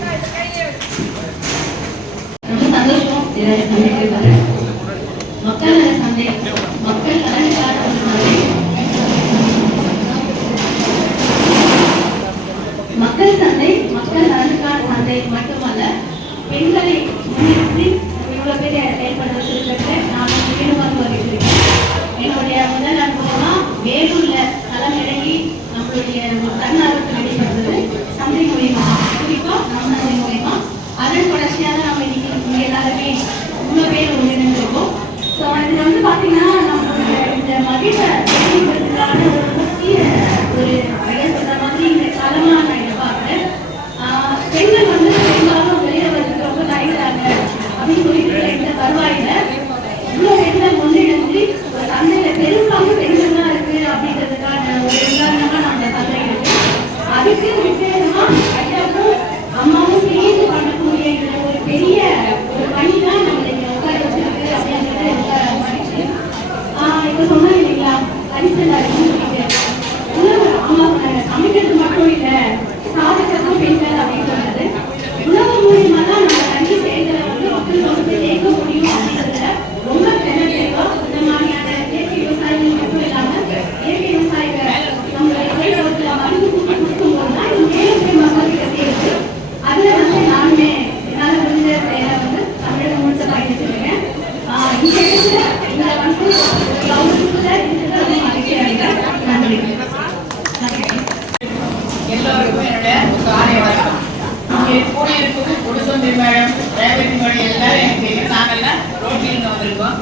ரொம்ப சந்தோஷம் இதை சந்திக்கிறது. மக்கள் நல சந்தை, மக்கள் நலனுக்கான சந்தை, மக்கள் சந்தை, மக்கள் நலனுக்கான சந்தை மட்டுமல்ல, பெண்களை முன்னிறுத்தி இவ்வளவு பேர் செயல்பட வச்சிருக்கிறது. நான் ஈடுபாடு வருகிறேன். என்னுடைய முதல் அனுபவம் வேலூர்ல களமிறங்கி நம்மளுடைய தன்னார்வத்தில் நடைபெறுறது சந்தை மூலியமா, குறிப்பா நம்ம சந்தை மூலியமா. அதன் தொடர்ச்சியாக நம்ம இன்னைக்கு எல்லாருமே 3 பேர் அப்படின்னு சொல்லிட்டு இந்த தருவாயில இவ்வளவு பெண்கள் முன்னிடந்து ஒரு சந்தையில பெரும்பாலும் பெண்கள் தான் இருக்கு அப்படின்றதுக்கான ஒரு உதாரணமா நம்ம சந்தை இருக்கு. அதுக்கு விசேஷமா ஐயாவும் அம்மாவும் சேர்ந்து பண்ணக்கூடிய இந்த ஒரு பெரிய ஒரு பணி தான் நம்ம இங்க உட்கார வச்சிருக்கு அப்படின்றது ரொம்ப மகிழ்ச்சி. இப்ப சொன்னாங்க இல்லைங்களா அரிசல் அம்மா சமைக்கிறது மட்டும் இல்ல சாதிக்கிறதும் பெண்கள் அப்படின்னு சொன்னது உணவு மூலியமா தான் நம்ம தண்ணி சேர்ந்ததை வந்து மக்கள் வந்து சேர்க்க முடியும் அப்படின்றதுல ரொம்ப பெருமையா இந்த மாதிரியான இயற்கை விவசாயிகள் மட்டும் இல்லாம இயற்கை விவசாயிகள் நம்மளுடைய செயல்பாட்டுல மருந்து கொடுக்கும் போதுதான் இது மேலும் மக்களுக்கு சேருது. அதுல வந்து நானுமே என்னால முடிஞ்ச செயலை வந்து தமிழகம் முழுக்க பயணிச்சிருக்கேன். இந்த இடத்துல இந்த வந்து கவர்மெண்ட்ல இருக்கிறது ரொம்ப மகிழ்ச்சி அடைகிறேன். நன்றி. எல்லோருக்கும் என்னுடைய காலை வணக்கம். இங்கே கூடியிருக்கும் குடுசொந்தி மேடம் ரேவதி மேடம் எல்லாரும் எனக்கு தெரியும். நாங்கள்லாம் ரோட்டில் வந்திருக்கோம்.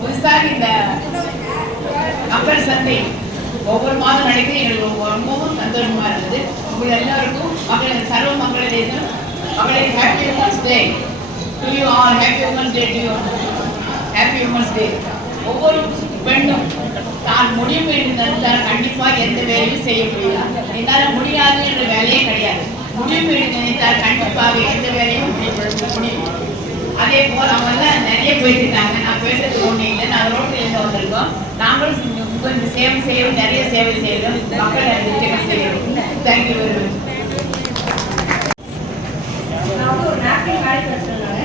புதுசாக இந்த கப்பல் சந்தை ஒவ்வொரு மாதம் நடக்குது. எங்களுக்கு ரொம்பவும் சந்தோஷமா இருந்தது. உங்கள் எல்லாருக்கும் மகளிர் சர்வ மகளிர் தேசம் மகளிர் happy women's day to you all. Happy women's day to you. Happy women's day. ஒவ்வொரு பெண்ணும் தான் முடியும் என்று நினைத்தால் கண்டிப்பாக எந்த வேலையும் செய்ய முடியலாம். என்னால் முடியாது என்ற வேலையே கிடையாது. முடியும் என்று நினைத்தால் கண்டிப்பாக எந்த வேலையும் முடியும். அதே போல் அவங்கெல்லாம் நிறைய பேசிட்டாங்க. நான் பேசுறது ஒன்றும் இல்லை. நான் ரோட்டிலேருந்து வந்திருக்கோம். நாங்களும் உங்களுக்கு சேவை செய்யவும் நிறைய சேவை செய்யணும். மக்கள் அதிகம் செய்யணும். Thank you very much. நான் வந்து ஒரு நாப்கின் வேலைக்கு வச்சிருந்தாங்க.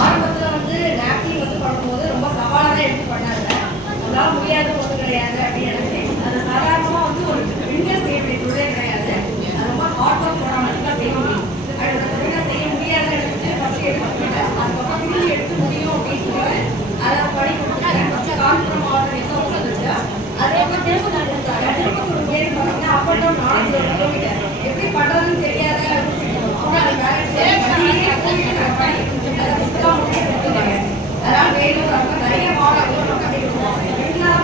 ஆரம்பத்தில் வந்து நாப்கின் வந்து பண்ணும்போது ரொம்ப சவாலாக தான் எடுத்து பண்ணாங்க. அதெல்லாம் முடியாது ஒன்றும் கிடையாது அப்படின்னு நினைச்சேன். அது சாதாரணமாக வந்து ஒரு பெண்கள் செய்ய வேண்டிய தொழிலே கிடையாது. அது ரொம்ப ஹார்ட் ஒர்க் போனாலும் செய்ய முடியும். அது செய்ய முடியாத எடுத்துட்டு ஃபஸ்ட்டு எடுத்துக்கிட்டேன். அதுக்கப்புறம் திரும்பி எடுத்து முடியும் அப்படின்னு சொல்லிட்டு அதை படி கொடுத்தாங்க. ஃபஸ்ட்டு காஞ்சிபுரம் மாவட்டம் எக்ஸாம் வந்துச்சு. அதுக்கப்புறம் திருப்பத்தூர் கொடுத்தாங்க. திருப்பத்தூர் பேர் பார்த்தீங்கன்னா அப் அண்ட் டவுன் 4 கிலோமீட்டர். எப்படி பண்ணுறதுன்னு தெரியாத அதான் வேலூர் அப்புறம் நிறைய மாவட்டம் கட்டிக்கிட்டோம்.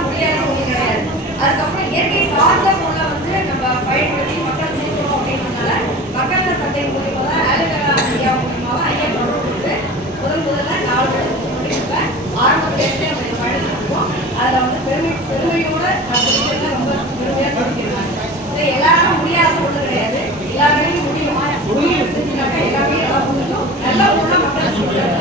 முடியாத ஒன்றும் கிடையாது. அதுக்கப்புறம் இயற்கை சார்ந்த பொருளை வந்து நம்ம பயன்படுத்தி மக்கள் சேர்க்கணும் அப்படின்றதுனால மக்கள் சந்தை மூலியமாக தான் ஆலுகலா ஐயா மூலியமாக ஐயா கொடுத்து முதல்ல 4 பேருக்கு முடிப்பேன். ஆரம்பத்திலேருந்து நம்ம பயணிச்சிருக்கோம். அதில் வந்து பெருமையோட ரொம்ப பெருமையாக கொடுத்துருக்காங்க. எல்லாரும் முடியாத ஒன்றும் கிடையாது. எல்லாருமே முடியும். முடியும் செஞ்சுட்டாங்க. எல்லாமே நல்லா முடியும். நல்லா உள்ள மக்கள் சொல்றாங்க.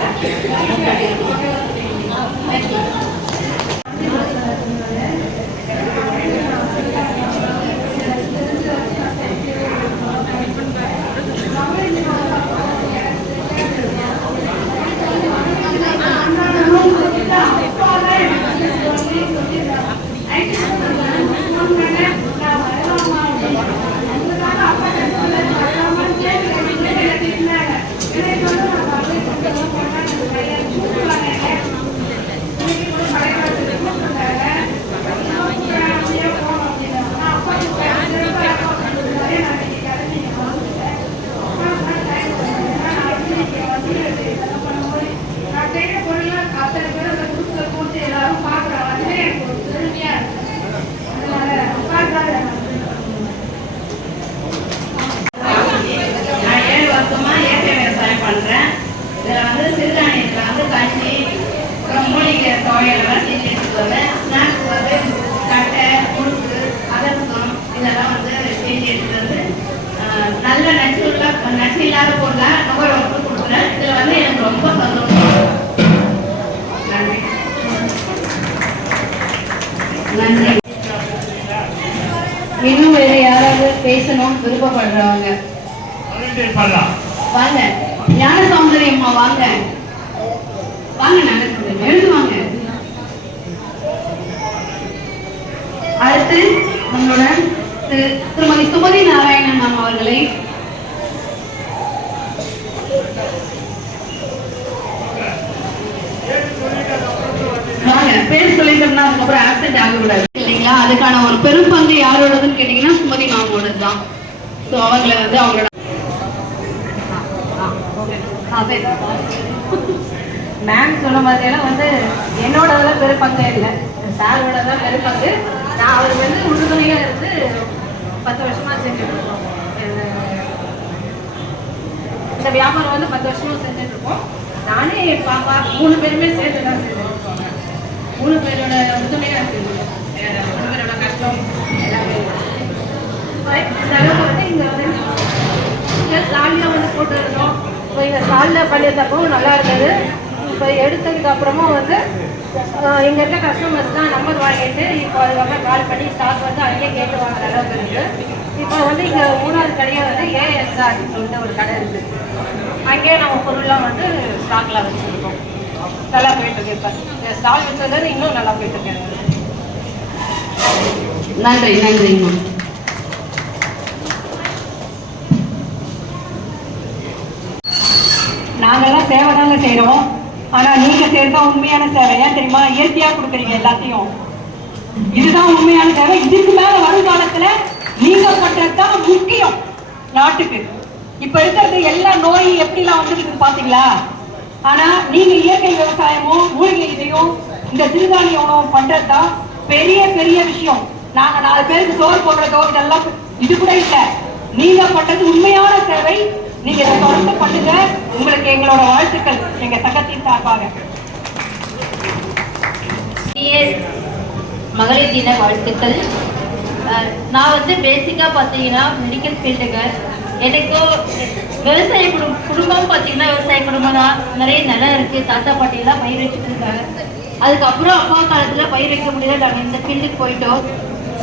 நல்ல நச்சு இல்லாத பொருளா ரொம்ப ரொம்ப கொடுக்குறேன். இதுல வந்து எனக்கு ரொம்ப சந்தோஷம். நன்றி. நன்றி. இன்னும் வேற யாராவது பேசணும் விருப்பப்படுறவங்க வாங்க. ஞான சௌந்தரியம்மா வாங்க வாங்க. ஞான சௌந்தரியம் எழுதுவாங்க. அடுத்து நம்மளோட திருமதி சுமதி நாராயணன் மேம் அவர்களை வாங்க. பேர் சொல்லிட்டோம்னா அதுக்கப்புறம் ஆப்சென்ட் ஆகக்கூடாது இல்லைங்களா? அதுக்கான ஒரு பெரும் பங்கு யாரோடதுன்னு கேட்டீங்கன்னா சுமதி மேமோடது தான். ஸோ அவங்களை வந்து அவங்களோட மேம் சொன்ன மாதிரியெல்லாம் வந்து என்னோட பெரும் பங்கு இல்லை, சாரோட தான் பெரும் பங்கு. நான் அவருக்கு வந்து உறுதுணையாக இருந்து 10 வருஷமா செஞ்சுட்டு இருக்கோம். இந்த வியாபாரம் வந்து 10 வருஷமா செஞ்சுட்டு இருக்கோம். நானே பாப்பா 3 பேருமே சேர்த்து தான் செய்தோம். 3 பேரோட ஒத்துமையாக செய்தோம். 3 பேரோட கஷ்டம் எல்லாமே வந்து இங்கே வந்து ஸ்டாலில் வந்து போட்டுருந்தோம். இப்போ இங்கே ஸ்டாலில் பண்ணியிருந்தப்பவும் நல்லா இருந்தது. இப்போ எடுத்ததுக்கு அப்புறமா வந்து இங்கே இருக்க கஸ்டமர்ஸ் தான் நம்பர் வாங்கிட்டு இப்போ அதுக்கப்புறம் கால் பண்ணி ஸ்டாக் வந்து அங்கேயே கேட்டு வாங்குற அளவுக்கு இருக்குது. இப்போ வந்து இங்கே 3வது கடையாக வந்து ஏஎஸ்ஆர் சொல்லிட்டு ஒரு கடை இருக்குது. அங்கேயே நம்ம பொருள்லாம் வந்து ஸ்டாக்ல வச்சுருக்கோம். நல்லா போயிட்டுருக்கு. இப்போ இந்த ஸ்டால் வச்சதுலேருந்து இன்னும் நல்லா போயிட்டுருக்கு. நன்றி நன்றிங்கம்மா. நாங்கெல்லாம் சேவை தாங்க செய்கிறோம். ஆனால் நீங்கள் செய்கிறதா உண்மையான சேவை. ஏன் தெரியுமா? இயற்கையாக கொடுக்குறீங்க எல்லாத்தையும். இதுதான் உண்மையான சேவை. இதுக்கு மேலே வருங்காலத்தில் நீங்கள் பண்ணுறது தான் முக்கியம் நாட்டுக்கு. இப்போ இருக்கிறது எல்லா நோய் எப்படிலாம் வந்துருக்கு பார்த்தீங்களா? ஆனால் நீங்கள் இயற்கை விவசாயமும் மூலிகை இதையும் இந்த சிறுதானிய உணவும் பண்ணுறது தான் பெரிய பெரிய விஷயம். நாங்கள் 4 பேருக்கு சோறு போடுறதோ இதெல்லாம் இது கூட இல்லை. நீங்கள் பண்ணுறது உண்மையான சேவை. நீங்க இதை தொடர்ந்து பண்ணுங்க. உங்களுக்கு எங்களோட வாழ்த்துக்கள் எங்க சங்கத்தின் சார்பாக. மகளிர் தின வாழ்த்துக்கள். நான் வந்து பேசிக்கா பார்த்தீங்கன்னா மெடிக்கல் ஃபீல்டுங்க. எனக்கும் விவசாய குடும்பம் பார்த்தீங்கன்னா விவசாய குடும்பம் தான். நிறைய நிலம் இருக்குது. தாத்தா பாட்டியெல்லாம் பயிர் வச்சுட்டு இருக்காங்க. அதுக்கப்புறம் அப்பா காலத்தில் பயிர் வைக்க முடியல. நாங்கள் இந்த ஃபீல்டுக்கு போயிட்டோம்.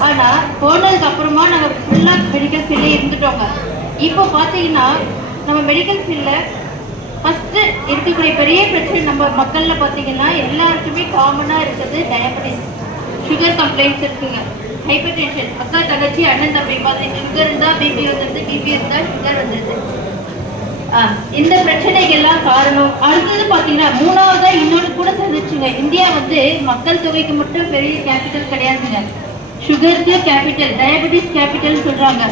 ஆனால் போனதுக்கு அப்புறமா நாங்கள் ஃபுல்லாக மெடிக்கல் ஃபீல்டில் இருந்துட்டோங்க. இப்போ பார்த்தீங்கன்னா நம்ம மெடிக்கல் ஃபீல்டில் ஃபஸ்ட்டு இருக்கக்கூடிய பெரிய பிரச்சனை நம்ம மக்களில் பார்த்தீங்கன்னா எல்லாருக்குமே காமனாக இருக்குது டயபெட்டிஸ், சுகர் கம்ப்ளைண்ட்ஸ் இருக்குங்க, ஹைப்பர் டென்ஷன். அக்கா தங்கச்சி அண்ணன் தம்பி பார்த்தீங்கன்னா சுகர் இருந்தால் பிபி வந்துடுது, பிபி இருந்தால் சுகர் வந்துடுது. இந்த பிரச்சனைகள்லாம் காரணம். அடுத்தது பார்த்தீங்கன்னா 3வதா இன்னொன்று கூட சந்திச்சுங்க. இந்தியா வந்து மக்கள் தொகைக்கு மட்டும் பெரிய கேபிட்டல் கிடையாதுங்க. சுகருக்கு கேபிட்டல், டயபெட்டிஸ் கேபிட்டல் சொல்கிறாங்க.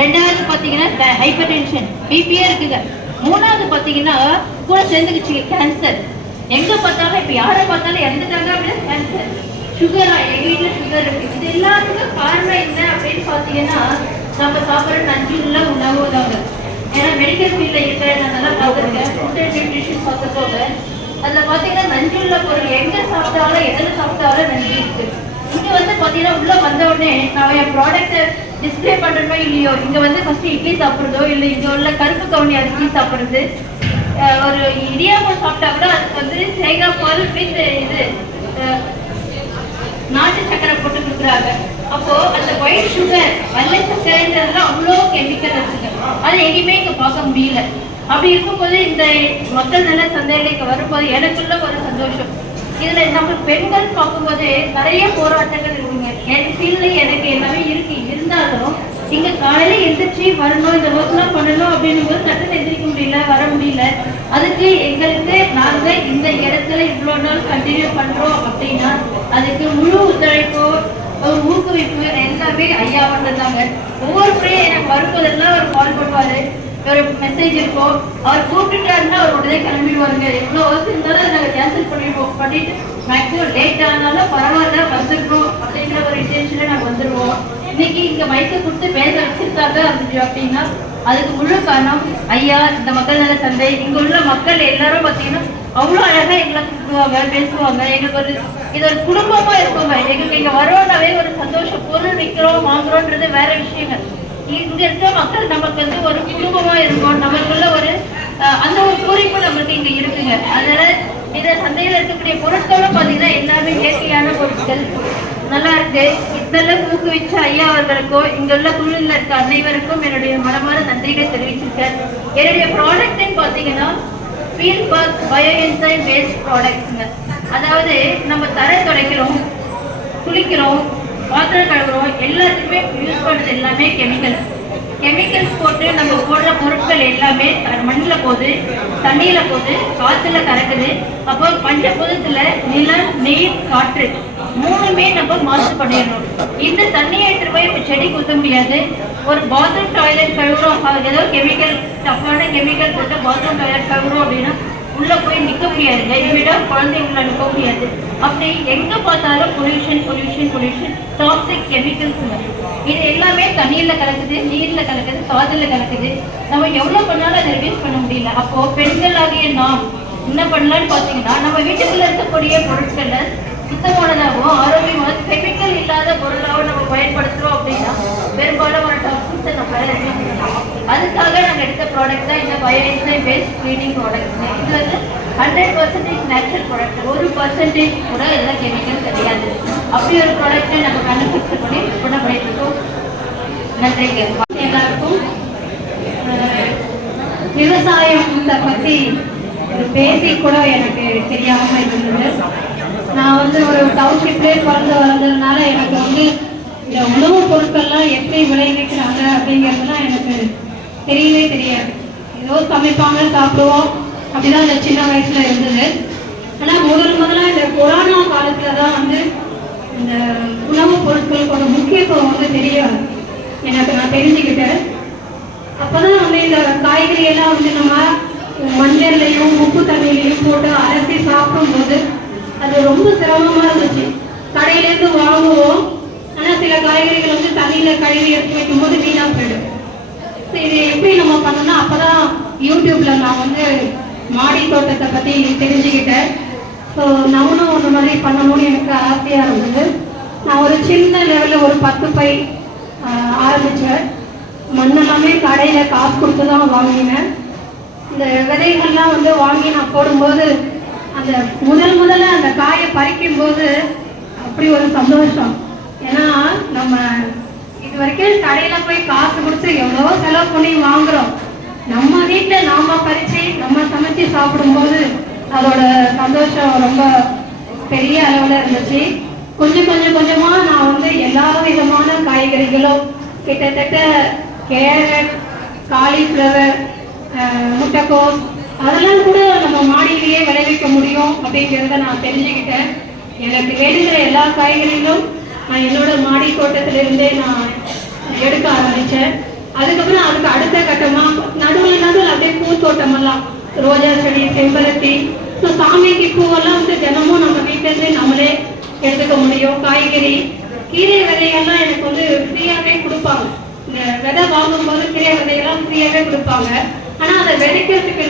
2வது பார்த்தீங்கன்னா ஹைப்பர் டென்ஷன், பிபியே இருக்குங்க. 3வது பார்த்தீங்கன்னா கூட சேர்ந்துக்குச்சு கேன்சர். எங்கே பார்த்தாலும் இப்போ யாரை பார்த்தாலும் இறந்துட்டாங்க அப்படின்னா கேன்சர். சுகரா? எங்கள் வீட்டில் சுகர் இருக்குது. இது எல்லாத்துக்கும் காரணம் என்ன அப்படின்னு பார்த்தீங்கன்னா நம்ம சாப்பிட்ற நஞ்சுள்ள உணவு தாங்க. ஏன்னா மெடிக்கல் ஃபீல்டில் இருக்கிற நான் நல்லா பார்த்துருக்கேன். ஃபுட் அண்ட் நியூட்ரிஷன் பார்த்துக்கோங்க. அதில் பார்த்தீங்கன்னா நஞ்சுள்ள பொருள் எங்கே சாப்பிட்டாலும் எதில் சாப்பிட்டாலும் நஞ்சு இருக்குது. இங்கே வந்து பார்த்தீங்கன்னா உள்ளே வந்த உடனே நான் என் ப்ராடக்ட்டை டிஸ்பிளே பண்ணுறோமோ இல்லையோ, இங்கே வந்து ஃபஸ்ட்டு இட்லி சாப்பிட்றதோ இல்லை இங்கே உள்ள கருப்பு கவுனி அரிசி சாப்பிட்றது, ஒரு இடியாப்பம் சாப்பிட்டா கூட அதுக்கு வந்து தேங்காய் பால் வித் இது நாட்டு சக்கரை போட்டு கொடுக்குறாங்க. அப்போது அந்த ஒயிட் சுகர் வெள்ளை சக்கரைன்றதுல அவ்வளோ கெமிக்கல் இருக்குங்க. அது எங்கேயுமே இங்கே பார்க்க முடியல. அப்படி இருக்கும்போது இந்த மக்கள் நல சந்தையில் இங்கே வரும்போது எனக்குள்ள ஒரு சந்தோஷம். இதில் நம்ம பெண்கள் பார்க்கும்போது நிறைய போராட்டங்கள் இருக்குங்க. என் ஃபீல்டில் எனக்கு எல்லாமே இருந்தாலும் இங்கே காலையில் எந்திரிச்சு வரணும், இந்த ஒர்க்லாம் பண்ணணும் அப்படின்னும் போது டக்குன்னு எந்திரிக்க முடியல, வர முடியல. அதுக்கு எங்களுக்கு நாங்கள் இந்த இடத்துல இவ்வளோ நாள் கண்டினியூ பண்ணுறோம் அப்படின்னா அதுக்கு முழு ஒத்துழைப்போ ஒரு ஊக்குவிப்பு எல்லாமே ஐயா பண்ணுறதாங்க. ஒவ்வொரு முறையும் எனக்கு வரும்போதெல்லாம் ஒரு கால் பண்ணுவார், ஒரு மெசேஜ் இருக்கும். அவர் கூப்பிட்டுட்டாருன்னா அவர் உடனே கிளம்பிடுவாருங்க. எவ்வளோ ஒர்க் இருந்தாலும் அதை நாங்கள் கேன்சல் பண்ணிட்டு மேக்ஸிமம் லேட் ஆனாலும் பரவாயில்ல வந்துருக்கோம் அப்படிங்கிற ஒரு இன்டென்ஷனில் நாங்கள் வந்துடுவோம். இன்னைக்கு இங்கே மைக்கை கொடுத்து பேச வச்சிருக்காங்க அப்படின்னா அதுக்கு முழு காரணம் ஐயா. இந்த மக்கள் நல சந்தை இங்கே உள்ள மக்கள் எல்லாரும் பார்த்தீங்கன்னா அவ்வளோ அழகாக எங்களை கூப்பிடுவாங்க, பேசுவாங்க. எங்களுக்கு ஒரு இது ஒரு குடும்பமாக இருக்குங்க. எங்களுக்கு இங்கே வரோன்னாவே ஒரு சந்தோஷம். பொருள் விற்கிறோம் வாங்குறோன்றது வேற விஷயங்கள். இங்க இருக்க மக்கள் நமக்கு வந்து ஒரு குடும்பமா இருக்கும். நமக்குள்ள ஒரு அந்த ஒரு பூரிப்பு நமக்கு இங்க இருக்குங்க. அதனால இந்த சந்தையில இருக்கக்கூடிய பொருட்களும் பாத்தீங்கன்னா எல்லாமே இயற்கையான பொருட்கள் நல்லா இருக்கு. இதெல்லாம் ஊக்குவிச்ச ஐயா அவர்களுக்கும் இங்க உள்ள குழுவில் இருக்க அனைவருக்கும் என்னுடைய மனமான நன்றிகளை தெரிவிச்சிருக்கேன். என்னுடைய ப்ராடக்ட்னு பாத்தீங்கன்னா field burg bio enzyme based ப்ராடக்ட்ஸுங்க. அதாவது நம்ம தரை துடைக்கிறோம், குளிக்கிறோம், பாத்திரம் கழுவுறோம், எல்லாத்துக்குமே யூஸ் பண்ணுறது எல்லாமே கெமிக்கல்ஸ் போட்டு நம்ம போடுற பொருட்கள் எல்லாமே மண்ணில் போகுது, தண்ணியில் போகுது, காற்றுல கறக்குது. அப்போ பஞ்சபூதத்தில் நிலம், நீர், காற்று 3மே நம்ம மாசு பண்ணிடணும். இந்த தண்ணியை எடுத்துட்டு போய் இப்போ செடிக்கு ஊற்ற முடியாது. ஒரு பாத்ரூம் டாய்லெட் கழுவுறோம், ஏதோ கெமிக்கல் டஃப்பான கெமிக்கல் போட்டு பாத்ரூம் டாய்லெட் கழுவுறோம் அப்படின்னா உள்ளே போய் நிற்க முடியாதுங்க. இனிமேட்டா குழந்தைங்களை அனுப்ப முடியாது. அப்படி எங்கே பார்த்தாலும் பொல்யூஷன், டாக்ஸிக் கெமிக்கல்ஸுங்க. இது எல்லாமே தண்ணியில் கலக்குது, நீரில் கலக்குது, காதில் கலக்குது. நம்ம எவ்வளோ பண்ணாலும் அதை ரிவைஸ் பண்ண முடியல. அப்போது பெண்களாகிய நாம் என்ன பண்ணலாம்னு பார்த்தீங்கன்னா, நம்ம வீட்டுக்குள்ள இருக்கக்கூடிய பொருட்களை சுத்தமானதாகவும் ஆரோக்கியமான கெமிக்கல் இல்லாத பொருளாகவும் நம்ம பயன்படுத்துறோம் அப்படின்னா பெரும்பாலும் ஒரு டாக்ஸின்ஸை நம்ம ரெடியூஸ் பண்ணலாம். அதுக்காக நாங்கள் எடுத்த ப்ராடக்ட் தான் இந்த bio enzyme based cleaning products. இது வந்து 100% நேச்சுரல் ப்ராடக்ட், 1% கூட எல்லாம் கெமிக்கல் கிடையாது. அப்படி ஒரு ப்ராடக்ட்டை நம்ம மேனுஃபேக்சர் பண்ணி விற்பனை பண்ணிட்டு இருக்கோம். நன்றிங்க. எல்லாருக்கும் விவசாயத்தை பற்றி ஒரு பேசிக் கூட எனக்கு தெரியாம இருந்தது. நான் வந்து ஒரு டவுன்ஷிப்லேயே வளர்ந்ததுனால எனக்கு வந்து இந்த உணவுப் பொருட்கள்லாம் எப்படி விளைவிக்கிறாங்க அப்படிங்கிறதுலாம் எனக்கு தெரியவே தெரியாது. ஏதோ சமைப்பாங்க, சாப்பிடுவோம், அப்படிதான் இந்த சின்ன வயசுல இருந்தது. ஆனால் முதல்ல இந்த கொரோனா காலத்துல தான் வந்து இந்த உணவுப் பொருட்களுக்கோட முக்கியத்துவம் வந்து தெரியாது எனக்கு. நான் தெரிஞ்சுக்கிட்டேன். அப்போதான் வந்து இந்த காய்கறி எல்லாம் வந்து நம்ம மஞ்சள்லையும் உப்பு தண்ணியிலையும் போட்டு அரைச்சி சாப்பிடும்போது அது ரொம்ப சிரமமா இருந்துச்சு. கடையிலேருந்து வாங்குவோம், ஆனால் சில காய்கறிகள் வந்து தண்ணியில் கழுவி எடுத்து வைக்கும்போது வீணா போயிடும். இது எப்படி நம்ம பண்ணோம்னா, அப்போதான் யூடியூப்ல நான் வந்து மாடி தோட்டத்தை பற்றி தெரிஞ்சுக்கிட்டேன். ஸோ நம்மளும் அந்த மாதிரி பண்ணணும்னு எனக்கு ஆசையாக இருந்தது. நான் ஒரு சின்ன லெவலில் ஒரு 10 பை ஆரம்பித்தேன். மண்ணெல்லாமே கடையில் காசு கொடுத்து தான் வாங்கினேன். இந்த விதைகள்லாம் வந்து வாங்கி நான் போடும்போது அந்த முதல்ல அந்த காயை பறிக்கும் போது அப்படி ஒரு சந்தோஷம். ஏன்னா நம்ம இது வரைக்கும் கடையில போய் காசு கொடுத்து எவ்வளோ செலவு பண்ணி வாங்குறோம். நம்ம வீட்டில் நாம பறிச்சு நம்ம சமைச்சு சாப்பிடும்போது அதோட சந்தோஷம் ரொம்ப பெரிய அளவில் இருந்துச்சு. கொஞ்சமா நான் வந்து எல்லா விதமான காய்கறிகளும் கிட்டத்தட்ட கேரட், காலிஃப்ளவர், முட்டைக்கோஸ் அதெல்லாம் கூட நம்ம மாடியிலேயே விளைவிக்க முடியும் அப்படிங்கிறத நான் தெரிஞ்சுக்கிட்டேன். எனக்கு வேணுங்கிற எல்லா காய்கறிகளும் நான் என்னோட மாடி தோட்டத்திலிருந்தே நான் எடுக்க ஆரம்பித்தேன். அதுக்கப்புறம் அதுக்கு அடுத்த கட்டமாக நடுவில் அப்படியே பூத்தோட்டமெல்லாம் ரோஜா செடி, செம்பருத்தி, ஸோ சாமிக்கு பூவெல்லாம் வந்து தினமும் நம்ம வீட்டிலேருந்தே நம்மளே எடுத்துக்க முடியும். காய்கறி, கீரை விதைகள்லாம் எனக்கு வந்து ஃப்ரீயாகவே கொடுப்பாங்க. இந்த விதை வாங்கும்போது கீரை விதையெல்லாம் ஃப்ரீயாகவே கொடுப்பாங்க. ஆனால் அதை விதைக்கிறதுக்கு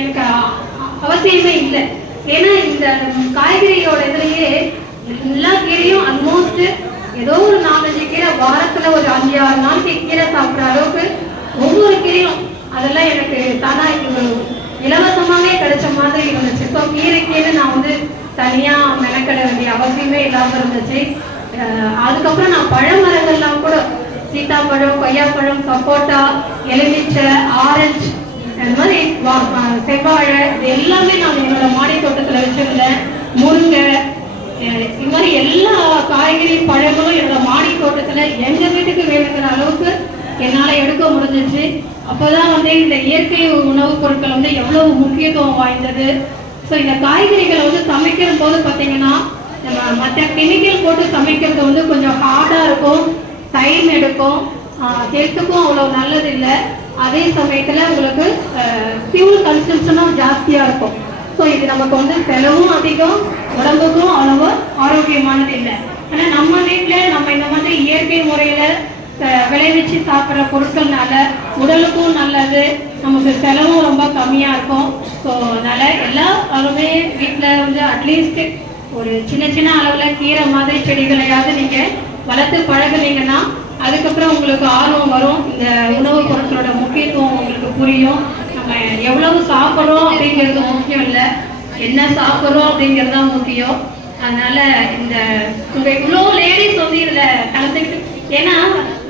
எனக்கு அவசியமே இல்லை. ஏன்னா இந்த காய்கறியோட இதுலேயே எல்லா கீரையும் ஆல்மோஸ்ட் ஏதோ ஒரு 4-5 கீரை வாரத்தில் ஒரு 5-6 நாளைக்கு கீரை சாப்பிட்ற அளவுக்கு ஒவ்வொரு கீரையும் அதெல்லாம் எனக்கு தானா இலவசமாகவே கிடைச்ச மாதிரி இருந்துச்சு. ஸோ கீரைக்கீரை நான் வந்து தனியாக மெனக்கட வேண்டிய அவசியமே இல்லாமல் இருந்துச்சு. அதுக்கப்புறம் நான் பழமரங்கள்லாம் கூட சீத்தாப்பழம், கொய்யாப்பழம், சப்போட்டா, எலுமிச்சை, ஆரஞ்சு, அந்த மாதிரி செவ்வாழை, இது எல்லாமே நான் என்னோட மாடி தோட்டத்தில் வச்சிருந்தேன். முருங்கை, இது மாதிரி எல்லா காய்கறி பழங்களும் என்னோட மாடி தோட்டத்தில் எங்கள் வீட்டுக்கு வேணுங்கிற அளவுக்கு என்னால் எடுக்க முடிஞ்சிச்சு. அப்போதான் வந்து இந்த இயற்கை உணவுப் பொருட்கள் வந்து எவ்வளவு முக்கியத்துவம் வாய்ந்தது. ஸோ இந்த காய்கறிகளை வந்து சமைக்கிற போது பார்த்தீங்கன்னா நம்ம மற்ற கெமிக்கல் போட்டு சமைக்கிறது வந்து கொஞ்சம் ஹார்டாக இருக்கும், டைம் எடுக்கும், ஹெல்த்துக்கும் அவ்வளோ நல்லது இல்லை. அதே சமயத்தில் உங்களுக்கு ஃபியூல் கன்சம்ஷனும் ஜாஸ்தியாக இருக்கும். ஸோ இது நமக்கு வந்து செலவும் அதிகம், உடம்புக்கும் அவ்வளோ ஆரோக்கியமானது இல்லை. ஆனால் நம்ம வீட்டில் நம்ம இந்த மாதிரி இயற்கை முறையில் விளைவிச்சு சாப்பிட்ற பொருட்கள்னால உடலுக்கும் நல்லது, நமக்கு செலவும் ரொம்ப கம்மியாக இருக்கும். ஸோ அதனால் எல்லாருமே வீட்டில் வந்து அட்லீஸ்ட் ஒரு சின்ன அளவில் கீரை மாதிரி செடிகளையாவது நீங்கள் வளர்த்து பழகுனீங்கன்னா அதுக்கப்புறம் உங்களுக்கு ஆர்வம் வரும். இந்த உணவுப் பொருட்களோட முக்கியத்துவம் உங்களுக்கு புரியும். நம்ம எவ்வளவு சாப்பிட்றோம் அப்படிங்கிறது முக்கியம் இல்லை, என்ன சாப்பிட்றோம் அப்படிங்கிறது தான் முக்கியம். அதனால இந்த உங்கள் இவ்வளோ லேடிஸ் வந்து இதில் கலந்துக்கிட்டு, ஏன்னா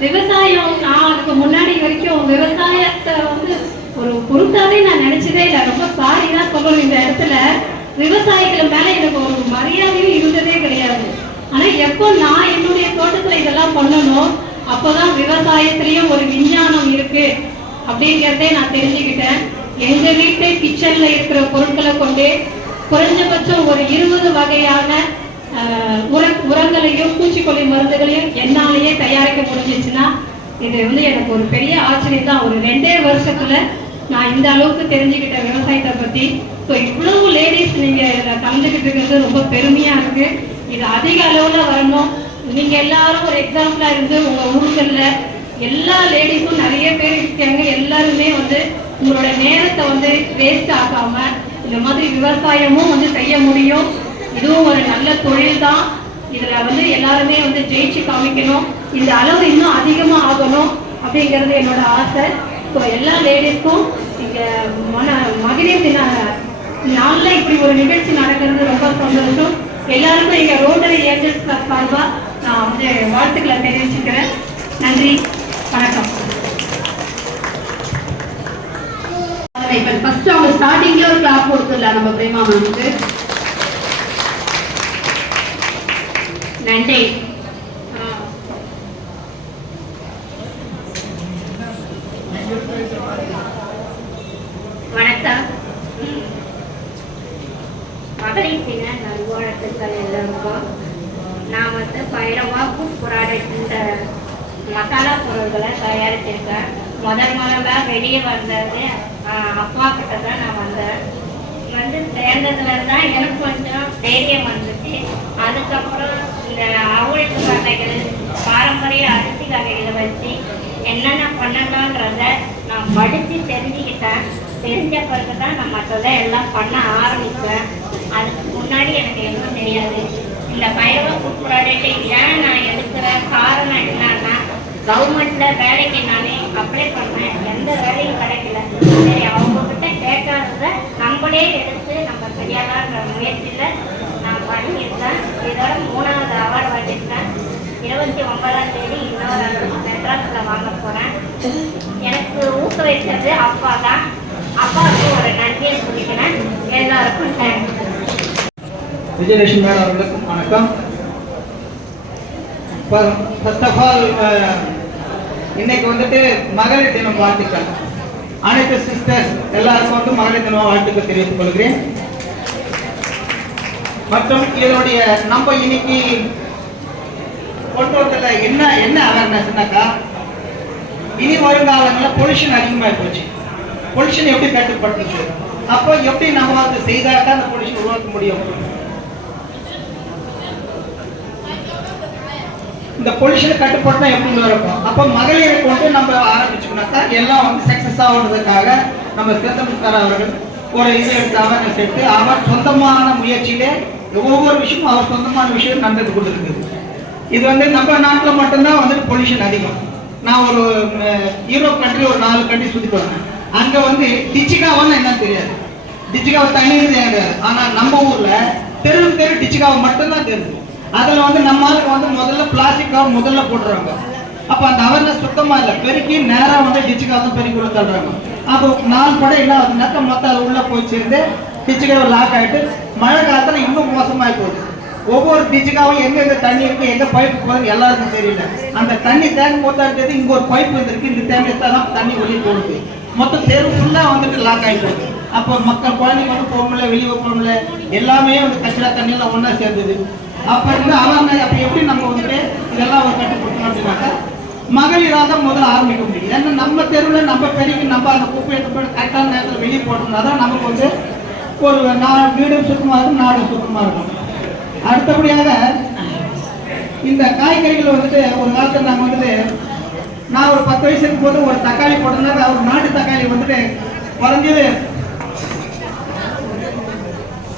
விவசாயம் நான் அதுக்கு முன்னாடி வரைக்கும் விவசாயத்தை வந்து ஒரு பொருட்டாவே நான் நினைச்சதே இல்லை. ரொம்ப சாரி தான் சொல்லணும், இந்த இடத்துல விவசாயிகள் மேல எனக்கு ஒரு மரியாதையும் இருந்ததே கிடையாது. ஆனா எப்போ நான் என்னுடைய தோட்டத்துல இதெல்லாம் பண்ணணும் அப்போதான் விவசாயத்திலயும் ஒரு விஞ்ஞானம் இருக்கு அப்படிங்கிறதே நான் தெரிஞ்சுக்கிட்டேன். எங்க வீட்டு கிச்சன்ல இருக்கிற பொருட்களை கொண்டே குறைஞ்சபட்சம் ஒரு 20 வகையான உரங்களையும் பூச்சிக்கொல்லி மருந்துகளையும் என்னாலேயே தயாரிக்க முடிஞ்சிச்சுன்னா இது வந்து எனக்கு ஒரு பெரிய ஆச்சரியம் தான். ஒரு 2 வருஷத்துல நான் இந்த அளவுக்கு தெரிஞ்சுக்கிட்டேன் விவசாயத்தை பத்தி. ஸோ இவ்வளவு லேடிஸ் நீங்க இதில் கலந்துக்கிட்டு இருக்கிறது ரொம்ப பெருமையா இருக்கு. இது அதிக அளவுல வரணும். நீங்க எல்லாரும் ஒரு எக்ஸாம்பிளா இருந்து உங்க ஊர்கள்ல எல்லா லேடிஸும் நிறைய பேர் இருக்காங்க. எல்லாருமே வந்து உங்களோட நேரத்தை வந்து வேஸ்ட் ஆகாம இந்த இந்த மாதிரி விவசாயமும் வந்து செய்ய முடியும். இதுவும் ஒரு நல்ல தொழில் தான். இதுல வந்து எல்லாருமே வந்து ஜெயிச்சு காமிக்கணும். இந்த அளவு இன்னும் அதிகமா ஆகணும் அப்படிங்கிறது என்னோட ஆசை. ஸோ எல்லா லேடிஸ்க்கும் இங்க மகளிர் தின நாளில் இப்படி ஒரு நிகழ்ச்சி நடக்கிறது ரொம்ப சந்தோஷம். எல்லாருக்கும் எங்க ரோட்டரி ஏஞ்சல்ஸ் கிளப் சார்பா நான் வந்து வாழ்த்துக்களை தெரிவிச்சுக்கிறேன். நன்றி, வணக்கம். இப்ப ஃபர்ஸ்ட் அவங்க ஸ்டார்டிங்ல ஒரு கிளாப் கொடுத்துடலாம் நம்ம பிரேமா மேமுக்கு. நன்றி. வணக்கம். மகளிர் தின நல்வாழ்த்துக்கள் எல்லாருக்கும். நான் வந்து பைரவா ஃபுட் ப்ராடக்ட் மசாலா பொருட்களை தயாரிச்சிருக்கேன். முதல்ல வெளியே வந்தது அப்பா கிட்ட தான் நான் வந்தேன். வந்து சேர்ந்ததுல தான் எனக்கு கொஞ்சம் தைரியம் வந்துச்சு. அதுக்கப்புறம் இந்த அவளுக்கு வகைகள் பாரம்பரிய அரிசி வகைகளை வச்சு என்னென்ன பண்ணலான்றத நான் படித்து தெரிஞ்சுக்கிட்டேன். தெரிஞ்ச பிறகு தான் நான் மற்றதை எல்லாம் பண்ண ஆரம்பித்தேன். அதுக்கு முன்னாடி எனக்கு எதுவும் தெரியாது. இந்த பைரவா ஃபுட் ப்ராடக்ட் ஏன் நான் எடுக்கிற காரணம் என்னன்னா, கவர்மெண்ட்ல வேலைக்கு நானே அப்ளை பண்ணேன். எந்த வேலையும் கிடைக்கல. சரி, அவங்கக்கிட்ட கேட்காதத நம்மளே எடுத்து நம்ம செய்யலான்ற முயற்சியில் நான் பண்ணியிருக்கேன். இதோட 3வது அவார்டு வாங்கியிருக்கேன். 29ஆம் தேதி இன்னொரு மெட்ராஸில் வாங்க போகிறேன். எனக்கு ஊக்குவிச்சது அப்பா தான். அப்பாவுக்கு ஒரு நன்றியை சொல்லிக்கிறேன். எல்லாருக்கும் தேங்க்ஸ். விஜயலட்சுமி மேடம் அவர்களுக்கும் வணக்கம். ஃபர்ஸ்ட் ஆஃப் ஆல் இன்னைக்கு வந்துட்டு மகளிர் தினம் வாழ்த்துக்கள். அனைத்து சிஸ்டர்ஸ் எல்லாருக்கும் வந்து மகளிர் தினம் வாழ்த்துக்கள் தெரிவித்துக் கொள்கிறேன். மற்றும் இதனுடைய நம்ம இன்னைக்கு கொண்டு வந்ததுல என்ன அவேர்னஸ்னாக்கா, இனி வருங்காலங்களில் பொல்யூஷன் அதிகமாக போச்சு. பொல்யூஷன் எப்படி கட்டுப்படுத்துச்சு, அப்போ எப்படி நம்ம அதை செய்தாக்கா அந்த பொல்யூஷன் உருவாக்க முடியும். இந்த பொல்யூஷனை கட்டுப்படுத்தா எப்படி இருக்கும். அப்போ மகளிரை கொண்டு நம்ம ஆரம்பிச்சோம்னாக்கா எல்லாம் வந்து சக்சஸ் ஆகுறதுக்காக நம்ம சேத்தமிஸ்கார் அவர்கள் ஒரு இது எடுத்து அவேர்னஸ் எடுத்து அவர் சொந்தமான முயற்சியிலே ஒவ்வொரு விஷயமும் அவர் சொந்தமான விஷயம் நடந்து கொடுத்துருக்கு. இது வந்து நம்ம நாட்டில் மட்டும்தான் வந்து பொல்யூஷன் அதிகம். நான் ஒரு யூரோப் கண்ட்ரி ஒரு 4 கண்ட்ரி சுற்றிட்டு வந்தேன். அங்கே வந்து டிச்சிகாவான்னு என்ன தெரியாது. டிச்சிகாவை தண்ணி தெரியாது. ஆனால் நம்ம ஊரில் தெரு டிச்சிகாவை மட்டும்தான் தெரியும். அதில் வந்து நம்ம ஆளுக்கு வந்து முதல்ல பிளாஸ்டிக்காக முதல்ல போட்டுறாங்க. அப்போ அந்த அவேர்னஸ் சுத்தமாக இல்லை. பெருக்கி நேராக வந்து டிச்சுக்காக தான் பெருக்கி உள்ள தள்ளுறாங்க. அப்போ 4 படம் என்ன ஆகுதுனாக்கா மொத்தம் அது உள்ளே போய் சேர்ந்து டிச்சுக்காவை லாக் ஆகிட்டு மழை காலத்தில் இன்னும் மோசமாகி போகுது. ஒவ்வொரு டிச்சுக்காவும் எங்கெங்கே தண்ணி இருக்குது, எங்கே பைப்பு போகுது எல்லாருக்கும் தெரியல. அந்த தண்ணி டேங்க் போட்டா இருக்கிறது இங்கே ஒரு பைப் வந்துருக்கு. இந்த டேங்க் எடுத்தால் தான் தண்ணி வெளியே போகுது. மொத்தம் தெரு ஃபுல்லாக வந்துட்டு லாக் ஆகிட்டு. அப்போ மக்கள் குழந்தைங்க வந்து போக முடியல, வெளியே போக முடியல. எல்லாமே வந்து கச்சரா தண்ணியெல்லாம் ஒன்றா சேர்ந்தது. அப்போ இருந்து அவங்க அப்போ எப்படி நம்ம வந்துட்டு இதெல்லாம் ஒரு கட்டுப்படுத்தணும் அப்படின்னாக்கா மகளிராக தான் முதல்ல ஆரம்பிக்க முடியும். ஏன்னா நம்ம தெருவில் நம்ம பெருக்கி நம்ம அந்த குப்பையை கரெக்டான நேரத்தில் வெளியே போட்டோம்னா தான் நமக்கு வந்து ஒரு வீடும் சுத்தமாக இருக்கும், நாடும் சுத்தமாக இருக்கும். அடுத்தபடியாக இந்த காய்கறிகள் வந்துட்டு ஒரு காலத்தில் நாங்கள் வந்துட்டு நான் ஒரு 10 வயசு இருக்கும் போது ஒரு தக்காளி போட்டோம்னாக்கா ஒரு நாட்டு தக்காளி வந்துட்டு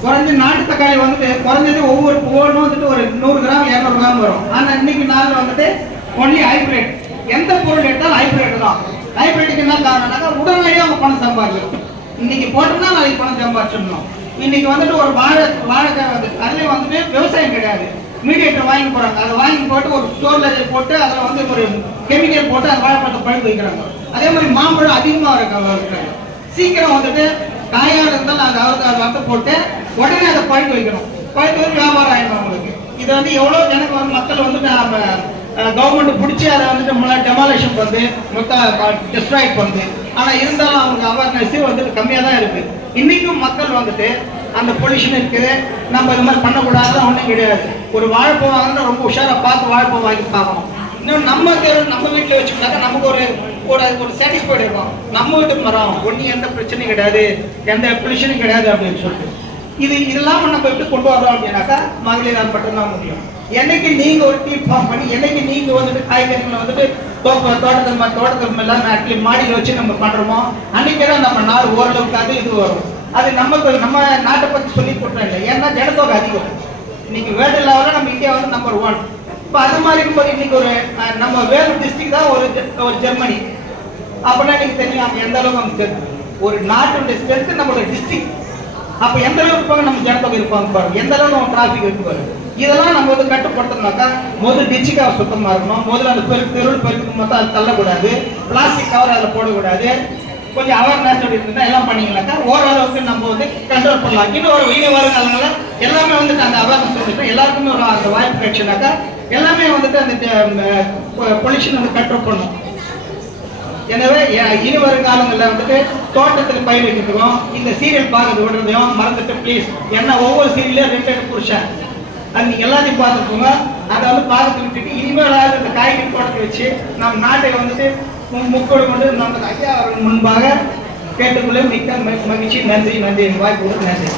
குறைஞ்ச நாட்டு தக்காளி வந்துட்டு குறைஞ்சது ஒவ்வொரு ஒவ்வொன்றும் வந்துட்டு ஒரு 100 கிராம் 200 கிராம் வரும். ஆனால் இன்னைக்கு நாளில் வந்துட்டு ஒன்லி ஹைப்ரிட். எந்த பொருள் எடுத்தாலும் ஹைப்ரிட் தான். ஹைப்ரிட்டுக்கு என்ன காரணம்னாக்கா உடனடியாக அவங்க பணம் சம்பாதிக்கணும். இன்னைக்கு போட்டோம்னா நாளைக்கு பணம் சம்பாதிச்சிடணும். இன்னைக்கு வந்துட்டு ஒரு வாழைக்காய் வந்துட்டு அதுலேயும் வந்துட்டு விவசாயம் கிடையாது. மீடியேட்டர் வாங்கி போகிறாங்க. அதை வாங்கி போட்டு ஒரு ஸ்டோரில் போட்டு அதில் வந்து ஒரு கெமிக்கல் போட்டு அந்த வாழைப்பழத்தை பழுக்க வைக்கிறாங்க. அதே மாதிரி மாம்பழம் அதிகமாக இருக்காங்க. சீக்கிரம் வந்துட்டு காயாக இருந்தால் நாங்கள் அவருக்கு வறுத்து போட்டு உடனே அதை பழுக்க வைக்கணும். பழுக்க வச்சு வியாபாரம் ஆகிடும் அவங்களுக்கு. இதை வந்து எவ்வளோ ஜனக்கு வந்து மக்கள் வந்துட்டு நம்ம கவர்மெண்ட் பிடிச்சி அதை வந்துட்டு டெமாலேஷன் வந்து மொத்தம் டெஸ்ட்ராய்ட் பண்ணுது. ஆனால் இருந்தாலும் அவங்க அவேர்னஸ் வந்துட்டு கம்மியாக தான் இருக்குது. இன்றைக்கும் மக்கள் வந்துட்டு அந்த பொல்யூஷன் இருக்குது, நம்ம இது மாதிரி பண்ணக்கூடாதுன்னு ஒன்றும் கிடையாது. ஒரு வாழைப்பழம் வாங்கினா ரொம்ப உஷாராக பார்த்து வாழைப்பழம் வாங்கி பார்க்கணும். இன்னும் நம்ம வீட்டில் வச்சுக்கிட்டாக்கா நமக்கு ஒரு சாட்டிஸ்ஃபைடு இருக்கும். நம்ம வீட்டுக்கு மரம் ஒன்றும் எந்த பிரச்சனையும் கிடையாது, எந்த பொல்யூஷனும் கிடையாது அப்படின்னு சொல்லிட்டு இதெல்லாம் நம்ம எப்படி கொண்டு வரோம் அப்படின்னாக்கா மகளிரால் மட்டும்தான் முடியும். என்னைக்கு நீங்க ஒரு டீம் ஃபார்ம் பண்ணி என்னைக்கு நீங்க வந்துட்டு காய்கறிகளை வந்துட்டு தோட்டத்தில் எல்லாம் மாடியில் வச்சு நம்ம பண்றோமோ அன்னைக்கு தான் நம்ம நாடு ஓரளவுக்காக இது வரும். அது நம்ம நாட்டை பற்றி சொல்லி கொடுத்தோம் இல்லை. ஏன்னா ஜனத்தொகை அதிகம். இன்னைக்கு வேர்ல்டு லெவலில் நம்ம இந்தியா வந்து நம்பர் 1. இப்போ அது மாதிரி இருக்கும்போது இன்னைக்கு ஒரு நம்ம வேலூர் டிஸ்ட்ரிக்ட் தான் ஒரு ஜெர்மனி அப்படின்னா இன்னைக்கு தெரியும் அவங்க எந்த அளவுக்கு அவங்க ஒரு நாட்டுடைய ஸ்ட்ரென்த் நம்மளோட டிஸ்ட்ரிக்ட். அப்போ எந்த அளவுக்கு இருப்பாங்க நம்ம ஜனத்தொகை இருப்பாங்க பாருங்க, எந்த அளவுக்கு நம்ம டிராஃபிக் இருக்கு பாருங்க. இதெல்லாம் நம்ம வந்து கட்டுப்படுத்தணும்னாக்கா முதல் டிச்சுக்காக சுத்தமாக இருக்கணும். முதல்ல அந்த தெருவில் பெருக்கு மொத்தம் அது தள்ளக்கூடாது, பிளாஸ்டிக் கவர் அதில் போடக்கூடாது. கொஞ்சம் அவேர்னஸ் இருந்தால் எல்லாம் பண்ணிங்கனாக்கா ஓரளவுக்கு நம்ம வந்து கண்ட்ரோல் பண்ணலாம். இன்னும் வருங்காலங்களில் எல்லாமே வந்துட்டு அந்த அவேர்னஸ் வந்துட்டு எல்லாருக்குமே ஒரு அந்த வாய்ப்பு கிடைச்சுனாக்கா எல்லாமே வந்துட்டு அந்த பொல்யூஷன் வந்து கண்ட்ரோல் பண்ணும். எனவே இனி வருங்காலங்களில் வந்துட்டு தோட்டத்தில் பயிர் வைக்கிறதுக்கும் இந்த சீரியல் பார்க்கறது விடுறதையும் மறந்துட்டு ப்ளீஸ். ஏன்னா ஒவ்வொரு சீரியலையும் 2 புருஷன் அது நீங்கள் எல்லாத்தையும் பார்த்துக்கோங்க. அதை வந்து பார்த்து விட்டுட்டு இனிமேலாவது இந்த காய்கறி தோட்டத்தை வச்சு நம் நாட்டை வந்துட்டு முக்கோடு கொண்டு நம்ம ஐயா அவர்கள் முன்பாக கேட்டுக்கொள்ள மிக்க மகிழ்ச்சி. நன்றி. வாய்ப்பு நன்றி.